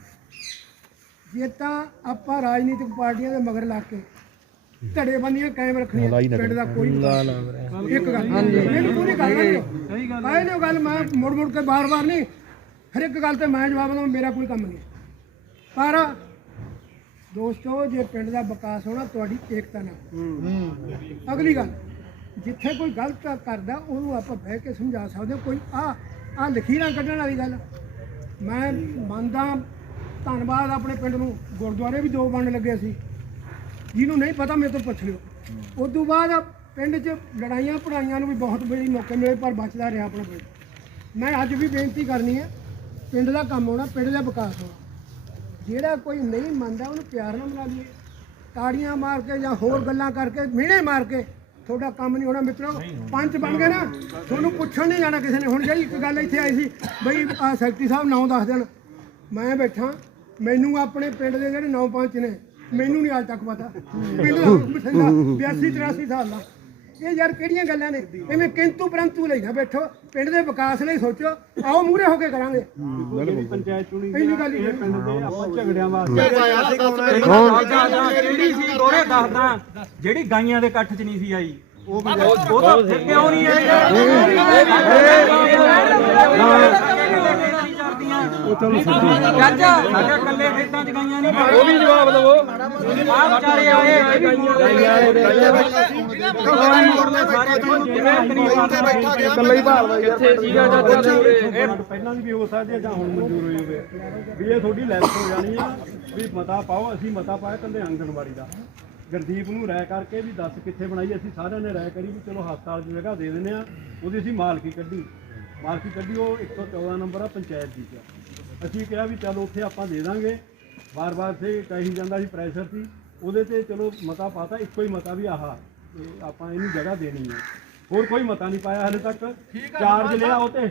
ਜੇ ਤਾਂ ਆਪਾਂ ਰਾਜਨੀਤਿਕ ਪਾਰਟੀਆਂ ਦੇ ਮਗਰ ਲੱਗ ਕੇ ਧੜੇਬੰਦੀਆਂ ਕਾਇਮ ਰੱਖਣੀਆਂ ਪਿੰਡ ਦਾ ਕੋਈ ਇੱਕ ਗੱਲ ਮੈਨੂੰ ਪੂਰੀ ਗੱਲ ਨਹੀਂ ਸਹੀ ਗੱਲ ਆਏ ਜੋ ਗੱਲ ਮੈਂ ਮੁੜ ਮੁੜ ਕੇ ਬਾਰ-ਬਾਰ ਨਹੀਂ ਹਰ ਇੱਕ ਗੱਲ ਤੇ ਮੈਂ ਜਵਾਬ ਦਵਾਂ ਮੇਰਾ ਕੋਈ ਕੰਮ ਨਹੀਂ। ਪਰ ਦੋਸਤੋ ਜੇ ਪਿੰਡ ਦਾ ਵਿਕਾਸ ਹੋਣਾ ਤੁਹਾਡੀ ਏਕਤਾ ਨਾਲ। ਅਗਲੀ ਗੱਲ ਜਿੱਥੇ ਕੋਈ ਗਲਤ ਕਰਦਾ ਉਹਨੂੰ ਆਪਾਂ ਬਹਿ ਕੇ ਸਮਝਾ ਸਕਦੇ ਹਾਂ। ਕੋਈ ਆ ਆ ਲਖੀਰਾਂ ਕੱਢਣ ਵਾਲੀ ਗੱਲ। ਮੈਂ ਮੰਨਦਾ ਧੰਨਵਾਦ ਆਪਣੇ ਪਿੰਡ ਨੂੰ। ਗੁਰਦੁਆਰੇ ਵੀ ਦੋ ਵੰਡ ਲੱਗੇ ਸੀ। ਜਿਹਨੂੰ ਨਹੀਂ ਪਤਾ ਮੇਰੇ ਤੋਂ ਪੁੱਛ ਲਿਓ। ਉਸ ਤੋਂ ਬਾਅਦ ਪਿੰਡ 'ਚ ਲੜਾਈਆਂ ਪੜਾਈਆਂ ਨੂੰ ਵੀ ਬਹੁਤ ਬੜੀ ਮੌਕੇ ਮਿਲੇ ਪਰ ਬਚਦਾ ਰਿਹਾ ਆਪਣਾ ਪਿੰਡ। ਮੈਂ ਅੱਜ ਵੀ ਬੇਨਤੀ ਕਰਨੀ ਹੈ ਪਿੰਡ ਦਾ ਕੰਮ ਹੋਣਾ ਪਿੰਡ ਦਾ ਵਿਕਾਸ ਹੋਣਾ। ਜਿਹੜਾ ਕੋਈ ਨਹੀਂ ਮੰਨਦਾ ਉਹਨੂੰ ਪਿਆਰ ਨਾਲ ਮਨਾ ਲਈਏ ਤਾੜੀਆਂ ਮਾਰ ਕੇ ਜਾਂ ਹੋਰ ਗੱਲਾਂ ਕਰਕੇ ਮਿਹਣੇ ਮਾਰ ਕੇ ਤੁਹਾਡਾ ਕੰਮ ਨਹੀਂ ਹੋਣਾ ਮਿੱਤਰੋ। ਪੰਚ ਬਣ ਗਏ ਨਾ। ਤੁਹਾਨੂੰ ਪੁੱਛਣ ਨਹੀਂ ਜਾਣਾ ਕਿਸੇ ਨੇ। ਹੁਣ ਜਿਹੜੀ ਇੱਕ ਗੱਲ ਇੱਥੇ ਆਈ ਸੀ ਬਈ ਸੈਕਟਰੀ ਸਾਹਿਬ ਨਾਂ ਦੱਸ ਦੇਣ। ਮੈਂ ਬੈਠਾ। ਮੈਨੂੰ ਆਪਣੇ ਪਿੰਡ ਦੇ ਜਿਹੜੇ ਨੌ ਪੰਚ ਨੇ ਮੈਨੂੰ ਨਹੀਂ ਅੱਜ ਤੱਕ ਪਤਾ ਪਿੰਡ ਦਾ ਬਠਿੰਡਾ 82 83 ਸਾਲ ਦਾ ਇਹ ਯਾਰ ਕਿਹੜੀਆਂ ਗੱਲਾਂ ਨੇ ਐਵੇਂ ਕਿੰਤੂ ਪਰੰਤੂ ਲਈ ਨਾ ਬੈਠੋ ਪਿੰਡ ਦੇ ਵਿਕਾਸ ਲਈ ਸੋਚੋ ਆਓ ਮੂਹਰੇ ਹੋ ਕੇ ਕਰਾਂਗੇ ਜਿਹੜੀ ਪੰਚਾਇਤ ਚੁਣੀ ਇੰਨੀ ਗੱਲ ਹੀ ਇਹ ਪਿੰਡ ਦੇ ਆਪਾਂ ਝਗੜਿਆਂ ਵਾਸਤੇ ਜਿਹੜੀ ਸੀ ਦੋਰੇ ਦੱਸਦਾ ਜਿਹੜੀ ਗਾਈਆਂ ਦੇ ਇਕੱਠ ਚ ਨਹੀਂ ਸੀ ਆਈ ਉਹ ਵੀ ਉਹ ਤਾਂ ਫਿਰ ਕਿਉਂ ਨਹੀਂ ਆਈ ਜੱਜ ਸਾਡੇ ਕੱਲੇ ਖੇਤਾਂ ਚ ਗਾਈਆਂ ਨਹੀਂ ਉਹ ਵੀ ਜਵਾਬ ਦਵੋ। ਆ ਵਿਚਾਰੇ ਆਏ ਕੱਲੇ ਹੀ ਭਾਲ ਕਿੱਥੇ ਸੀਗਾ ਜੱਜ ਇਹ ਪਹਿਲਾਂ ਵੀ ਹੋ ਸਕਦੀ ਹੈ ਜਾਂ। ਹੁਣ ਮਨਜ਼ੂਰ ਹੋਈ ਹੋਵੇ ਵੀ ਇਹ ਤੁਹਾਡੀ ਲੈਂਸ ਹੋ ਜਾਣੀ ਆ ਵੀ ਮਤਾ ਪਾਓ ਅਸੀਂ ਮਤਾ ਪਾਇਆ ਕੰਦੇ ਆਂਗਣਵਾੜੀ ਦਾ ਗੁਰਦੀਪ ਨੂੰ ਰਾਇ ਕਰਕੇ ਵੀ ਦੱਸ ਕਿੱਥੇ ਬਣਾਈ ਅਸੀਂ ਸਾਰਿਆਂ ਨੇ ਰਾਇ ਕਰੀ ਵੀ ਚਲੋ ਹਸਪਤਾਲ ਦੀ ਜਗ੍ਹਾ ਦੇ ਦਿੰਦੇ ਆ ਉਹਦੀ ਅਸੀਂ ਮਾਲਕੀ ਕੱਢੀ। ਮਾਲਕੀ ਕੱਢੀ ਉਹ 114 ਨੰਬਰ ਆ ਪੰਚਾਇਤ ਦੀ। ਚ ਅਸੀਂ ਕਿਹਾ ਵੀ ਚਲੋ ਉੱਥੇ ਆਪਾਂ ਦੇ ਦਾਂਗੇ। ਵਾਰ-ਵਾਰ ਤੇ ਕਹੀ ਜਾਂਦਾ ਸੀ ਪ੍ਰੈਸ਼ਰ ਸੀ। ਉਹਦੇ ਤੇ ਚਲੋ ਮਤਾ ਪਾਤਾ ਇੱਕੋ ਹੀ ਮਤਾ ਵੀ ਆਹ ਤੇ ਆਪਾਂ ਇਹਨੂੰ ਜਗ੍ਹਾ ਦੇਣੀ ਹੈ। ਹੋਰ ਕੋਈ ਮਤਾ ਨਹੀਂ ਪਾਇਆ ਹਲੇ ਤੱਕ। ਚਾਰਜ ਲਿਆ ਉਹ ਤੇ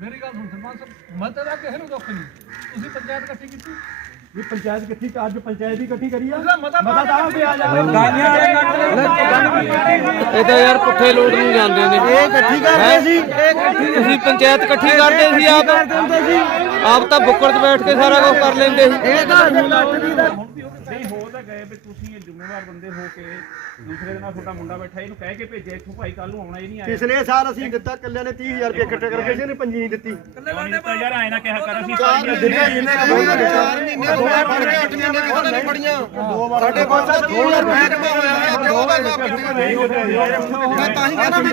ਮੇਰੀ ਗੱਲ ਸੁਣ ਸਰਪੰਚ ਸਾਹਿਬ ਮਤ ਦਾ ਕਿਸੇ ਨੂੰ ਦੁੱਖ ਨਹੀਂ। ਤੁਸੀਂ ਪੰਚਾਇਤ ਇਕੱਠੀ ਕੀਤੀ? ਵੀ ਪੰਚਾਇਤ ਇਕੱਠੀ ਅੱਜ ਪੰਚਾਇਤ ਹੀ ਇਕੱਠੀ ਕਰੀ ਆ। ਮਤਾ ਤਾਂ ਆ। ਪਿਆ ਜਾਵੇ ਗਾਈਆਂ ਵਾਲੇ ਕੱਟ ਇਹ ਤਾਂ ਯਾਰ ਪੁੱਠੇ ਲੋਟ ਨੂੰ ਜਾਂਦੇ ਨੇ। ਇਹ ਇਕੱਠੀ ਕਰਦੇ ਸੀ। ਤੁਸੀਂ ਪੰਚਾਇਤ ਇਕੱਠੀ ਕਰਦੇ ਸੀ ਆਪ? ਆਪ ਤਾਂ ਬੁੱਕੜ 'ਚ ਬੈਠ ਕੇ ਸਾਰਾ ਕੁਝ ਕਰ ਲੈਂਦੇ ਸੀ। ਇਹ ਤਾਂ ਨਹੀਂ ਹੋ ਤਾਂ ਗਏ ਵੀ ਤੁਸੀਂ ਜ਼ਿੰਮੇਵਾਰ ਬੰਦੇ ਹੋ ਕੇ ਦੂਸਰੇ ਦਿਨ ਤੁਹਾਡਾ ਮੁੰਡਾ ਬੈਠਾ ਇਹਨੂੰ ਕਹਿ ਕੇ ਭੇਜਿਆ ਇੱਥੋਂ ਭਾਈ ਕੱਲ ਨੂੰ ਆਉਣਾ ਹੀ ਨਹੀਂ ਆਇਆ। ਪਿਛਲੇ ਸਾਲ ਅਸੀਂ ਦਿੱਤਾ ਕੱਲਿਆਂ ਨੇ 30000 ਰੁਪਏ ਇਕੱਠੇ ਕਰਕੇ ਕਿਸੇ ਨੇ ਪੰਜੀ ਨਹੀਂ ਦਿੱਤੀ। ਤਾਂ ਯਾਰ ਆਏ ਨਾ ਕਿਹਾ ਕਰ ਅਸੀਂ ਸਾਡੇ ਕੋਲ ਤਾਂ 2000 ਰੁਪਏ ਜਮਾ ਹੋਇਆ ਹੈ ਤੇ ਉਹਦਾ ਮੈਂ ਤਾਂ ਹੀ ਕਹਿੰਦਾ ਵੀ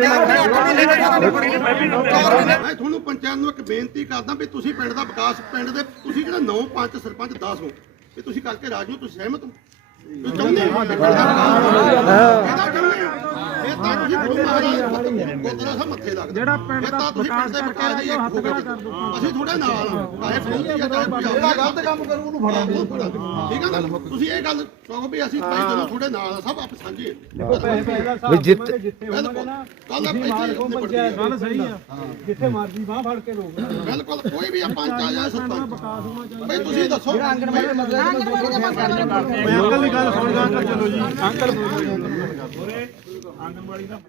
ਮੈਂ ਤੁਹਾਨੂੰ ਪੰਚਾਇਤ ਨੂੰ ਇੱਕ ਬੇਨਤੀ ਕਰਦਾ ਵੀ ਤੁਸੀਂ ਪਿੰਡ ਦਾ ਵਿਕਾਸ ਪਿੰਡ ਦੇ ਤੁਸੀਂ ਜਿਹੜਾ ਨੌ ਪੰਜ ਸਰਪੰਚ 10 ਹੋ। ਵੀ ਤੁਸੀਂ ਕਰਕੇ ਰਾਜੀ ਹੋ ਤੁਸੀਂ ਸਹਿਮਤ ਹੋ। ਚਾਹੁੰਦੇ ਹੋ ਵੀ ਪਿੰਡ ਦਾ ਵਿਕਾਸ ਇਹਦਾ ਚਾਹੁੰਦੇ ਹੋ ਇਹ ਤਾਂ ਤੁਸੀਂ ਗੁਰੂ ਮਹਾਰਾਜ ਗੁਰਦੁਆਰਾ ਸਾਹਿਬ ਮੱਥੇ ਲੱਗਦੇ ਜਿਹੜਾ ਪਿੰਡ ਦਾ ਵਿਕਾਸ ਦੇ ਵਿਕਾਸ ਦੇ ਇੱਕ ਹੋ ਗਏ ਅਸੀਂ ਤੁਹਾਡੇ ਨਾਲ ਹਾਂ ਚਾਹੇ ਫੌਜੀ ਆ ਚਾਹੇ ਕੋਈ ਜਿਹੜਾ ਗਲਤ ਕੰਮ ਕਰੂ ਉਹਨੂੰ ਫੜਾਂਗੇ ਠੀਕ ਹੈ ਨਾ? ਤੁਸੀਂ ਇਹ ਗੱਲ ਕਹੋ ਵੀ ਅਸੀਂ ਭਾਈ ਜਦੋਂ ਤੁਹਾਡੇ ਨਾਲ ਆ, ਸਭ ਆਪ ਸਾਂਝੇ ਵੀ ਜਿੱਤ ਜਿੱਥੇ ਹੋਣਗੇ ਨਾ ਕੱਲ ਦਾ ਤੁਸੀਂ ਪੈਸੇ ਮਾਲਕੋ ਪੰਚਾਇਤ ਗੱਲ ਸਹੀ ਆ। ਜਿੱਥੇ ਮਰਜ਼ੀ ਬਾਹ ਫੜ ਕੇ ਲੋਕ ਬਿਲਕੁਲ ਕੋਈ ਵੀ ਜਾਂ ਭਾਈ ਤੁਸੀਂ ਦੱਸੋ। ਦੀ ਗੱਲ ਸੁਣ ਜਾ ਅੰਕਲ ਚਲੋ ਜੀ। ਅੰਕਲ ਆਂਗਨਵਾੜੀ ਦਾ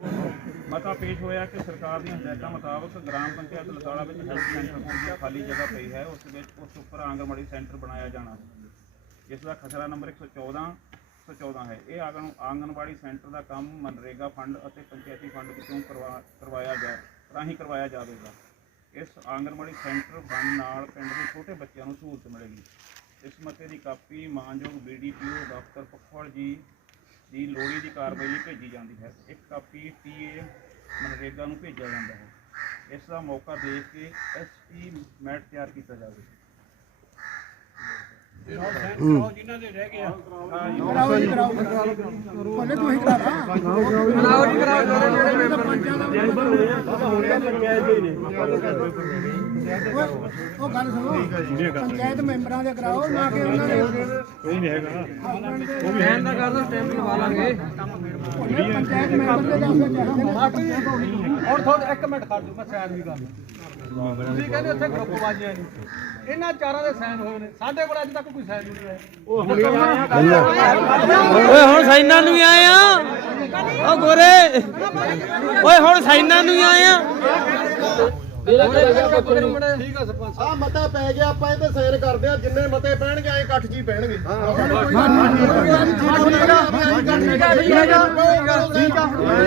ਮਤਾ ਪੇਸ਼ ਹੋਇਆ ਕਿ ਸਰਕਾਰ ਦੀਆਂ ਹਦਾਇਤਾਂ ਮੁਤਾਬਕ ਗ੍ਰਾਮ ਪੰਚਾਇਤ ਲਸਾੜਾ ਵਿੱਚ ਹੈਲਥ ਸੈਂਟਰ ਕੋਲ ਖਾਲੀ ਜਗ੍ਹਾ ਪਈ ਹੈ, ਉਸ ਵਿੱਚ ਉਸ ਉੱਪਰ ਆਂਗਣਵਾੜੀ ਸੈਂਟਰ ਬਣਾਇਆ ਜਾਣਾ। ਹੈ ਇਸ ਦਾ ਖਸਰਾ ਨੰਬਰ 114 114 ਹੈ। ਇਹ ਆਂਗਣ ਆਂਗਣਵਾੜੀ ਸੈਂਟਰ ਦਾ ਕੰਮ ਮਨਰੇਗਾ ਫੰਡ ਅਤੇ ਪੰਚਾਇਤੀ ਫੰਡ ਵਿੱਚੋਂ ਕਰਵਾ, ਕਰਵਾਇਆ ਜਾ, ਰਾਹੀਂ ਕਰਵਾਇਆ ਜਾਵੇਗਾ। ਇਸ ਆਂਗਣਵਾੜੀ ਸੈਂਟਰ ਬਣਨ ਨਾਲ ਪਿੰਡ ਦੇ ਛੋਟੇ ਬੱਚਿਆਂ ਨੂੰ ਸਹੂਲਤ ਮਿਲੇਗੀ। ਇਸ ਮਤੇ ਦੀ ਕਾਪੀ ਮਾਨਯੋਗ ਬੀਡੀਪੀਓ ਦਫ਼ਤਰ ਪਖਵਾਲ ਜੀ ਦੀ ਲੋੜੀ ਦੀ ਕਾਰਵਾਈ ਲਈ ਭੇਜੀ ਜਾਂਦੀ ਹੈ। ਇੱਕ ਕਾਪੀ ਟੀਏ ਮਨਰੇਗਾ ਨੂੰ ਭੇਜਿਆ ਜਾਂਦਾ ਹੈ। ਇਸ ਦਾ ਮੌਕਾ ਦੇਖ ਕੇ ਐਸਪੀ ਮੈਟ ਤਿਆਰ ਕੀਤਾ ਜਾਵੇ। ਕਰਾਓ ਜੀ ਕਰਾਓ। ਕੋਨੇ ਤੂੰ ਹੀ ਕਰਾ ਕਰਾਓ ਜੀ ਪੰਚਾਇਤ ਦੇ ਨੇ ਉਹ ਗੱਲ ਸੁਣੋ ਪੰਚਾਇਤ ਮੈਂਬਰਾਂ ਦੇ ਕਰਾਓ ਨਾ ਕਿ ਉਹਨਾਂ ਦੇ। ਕੋਈ ਨਹੀਂ ਹੈਗਾ। ਕਹਿਣ ਦਾ। ਕਰ ਦੋ ਸਟੈਂਪ ਲਵਾ ਲਾਂਗੇ। ਪੰਚਾਇਤ ਮੈਂਬਰ ਦੇ ਦੱਸ ਚਾਹੀਦੇ ਨੇ ਹੁਣ ਥੋੜਾ ਇੱਕ ਮਿੰਟ ਖੜ ਜਾਓ ਮੈਂ ਸਾਈਨ ਵੀ ਕਰ ਤੁਸੀਂ ਕਹਿੰਦੇ ਉੱਥੇ ਗਰੁੱਪ ਬਾਜੀਆਂ ਨਹੀਂ ਇਹਨਾਂ ਚਾਰਾਂ ਦੇ ਸਾਈਨ ਹੋਏ ਨੇ। ਸਾਡੇ ਕੋਲ ਅੱਜ ਤੱਕ ਕੋਈ ਸਾਈਨ ਨਹੀਂ ਹੋਇਆ। ਉਹ ਹੁਣੇ ਓਏ ਹੁਣ ਸਾਈਨਾਂ ਨੂੰ ਹੀ ਆਏ ਆ। ਓ ਗੋਰੇ। ਓਏ ਹੁਣ ਸਾਈਨਾਂ ਨੂੰ ਹੀ ਆਏ ਆ। ਆ ਮਤਾ ਪੈ ਗਿਆ ਆਪਾਂ ਇਹਦੇ ਸੈਨ ਕਰਦੇ ਆ ਜਿੰਨੇ ਮਤੇ ਪੈਣਗੇ ਐ ਇਕੱਠ ਜੀ ਪੈਣਗੇ।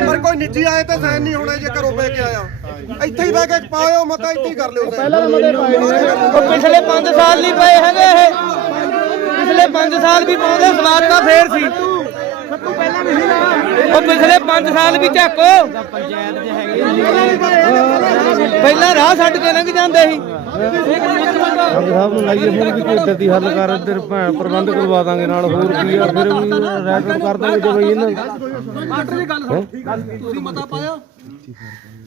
ਪਰ ਕੋਈ ਨਿੱਜੀ ਆਏ ਤਾਂ ਸਾਈਨ ਨਹੀਂ ਹੋਣੇ ਜੇ ਘਰੋਂ ਪੈ ਕੇ ਆਇਆ। ਇੱਥੇ ਹੀ ਬਹਿ ਕੇ ਪਾਇਓ ਮਤਾ ਇੱਥੇ ਹੀ ਕਰ ਲਿਓ ਪਹਿਲਾਂ ਮਤੇ ਪਾਏ ਉਹ ਪਿਛਲੇ 5 ਸਾਲ ਨਹੀਂ ਪਏ ਹੈਗੇ ਇਹ। ਪਿਛਲੇ 5 ਸਾਲ ਵੀ ਪਾਉਂਦੇ ਸਵਾਦ ਤਾਂ ਫੇਰ ਸੀ। ਉਹ ਪਿਛਲੇ 5 ਸਾਲ ਵੀ ਝਾਕੋ। ਪਹਿਲਾਂ ਰਾਹ ਛੱਡ ਕੇ ਲੰਘ ਜਾਂਦੇ ਸੀ। ਸਾਹਿਬ ਨੂੰ ਲਾਈਏ ਹੁਣ ਵੀ ਕੋਈ ਇੱਦਾਂ ਦੀ ਹੱਲ ਕਰ ਇੱਧਰ ਭੈਣ ਪ੍ਰਬੰਧ ਕਰਵਾ ਦਾਂਗੇ ਨਾਲ ਹੋਰ ਕੀ ਆ ਫਿਰ ਵੀ ਰੈਕਟ ਕਰ ਦਾਂਗੇ ਜੇ ਬਈ ਇਹਨਾਂ ਮਾਸਟਰ ਦੀ ਗੱਲ ਸੁਣ। ਤੁਸੀਂ ਮਤਾ ਪਾਇਆ?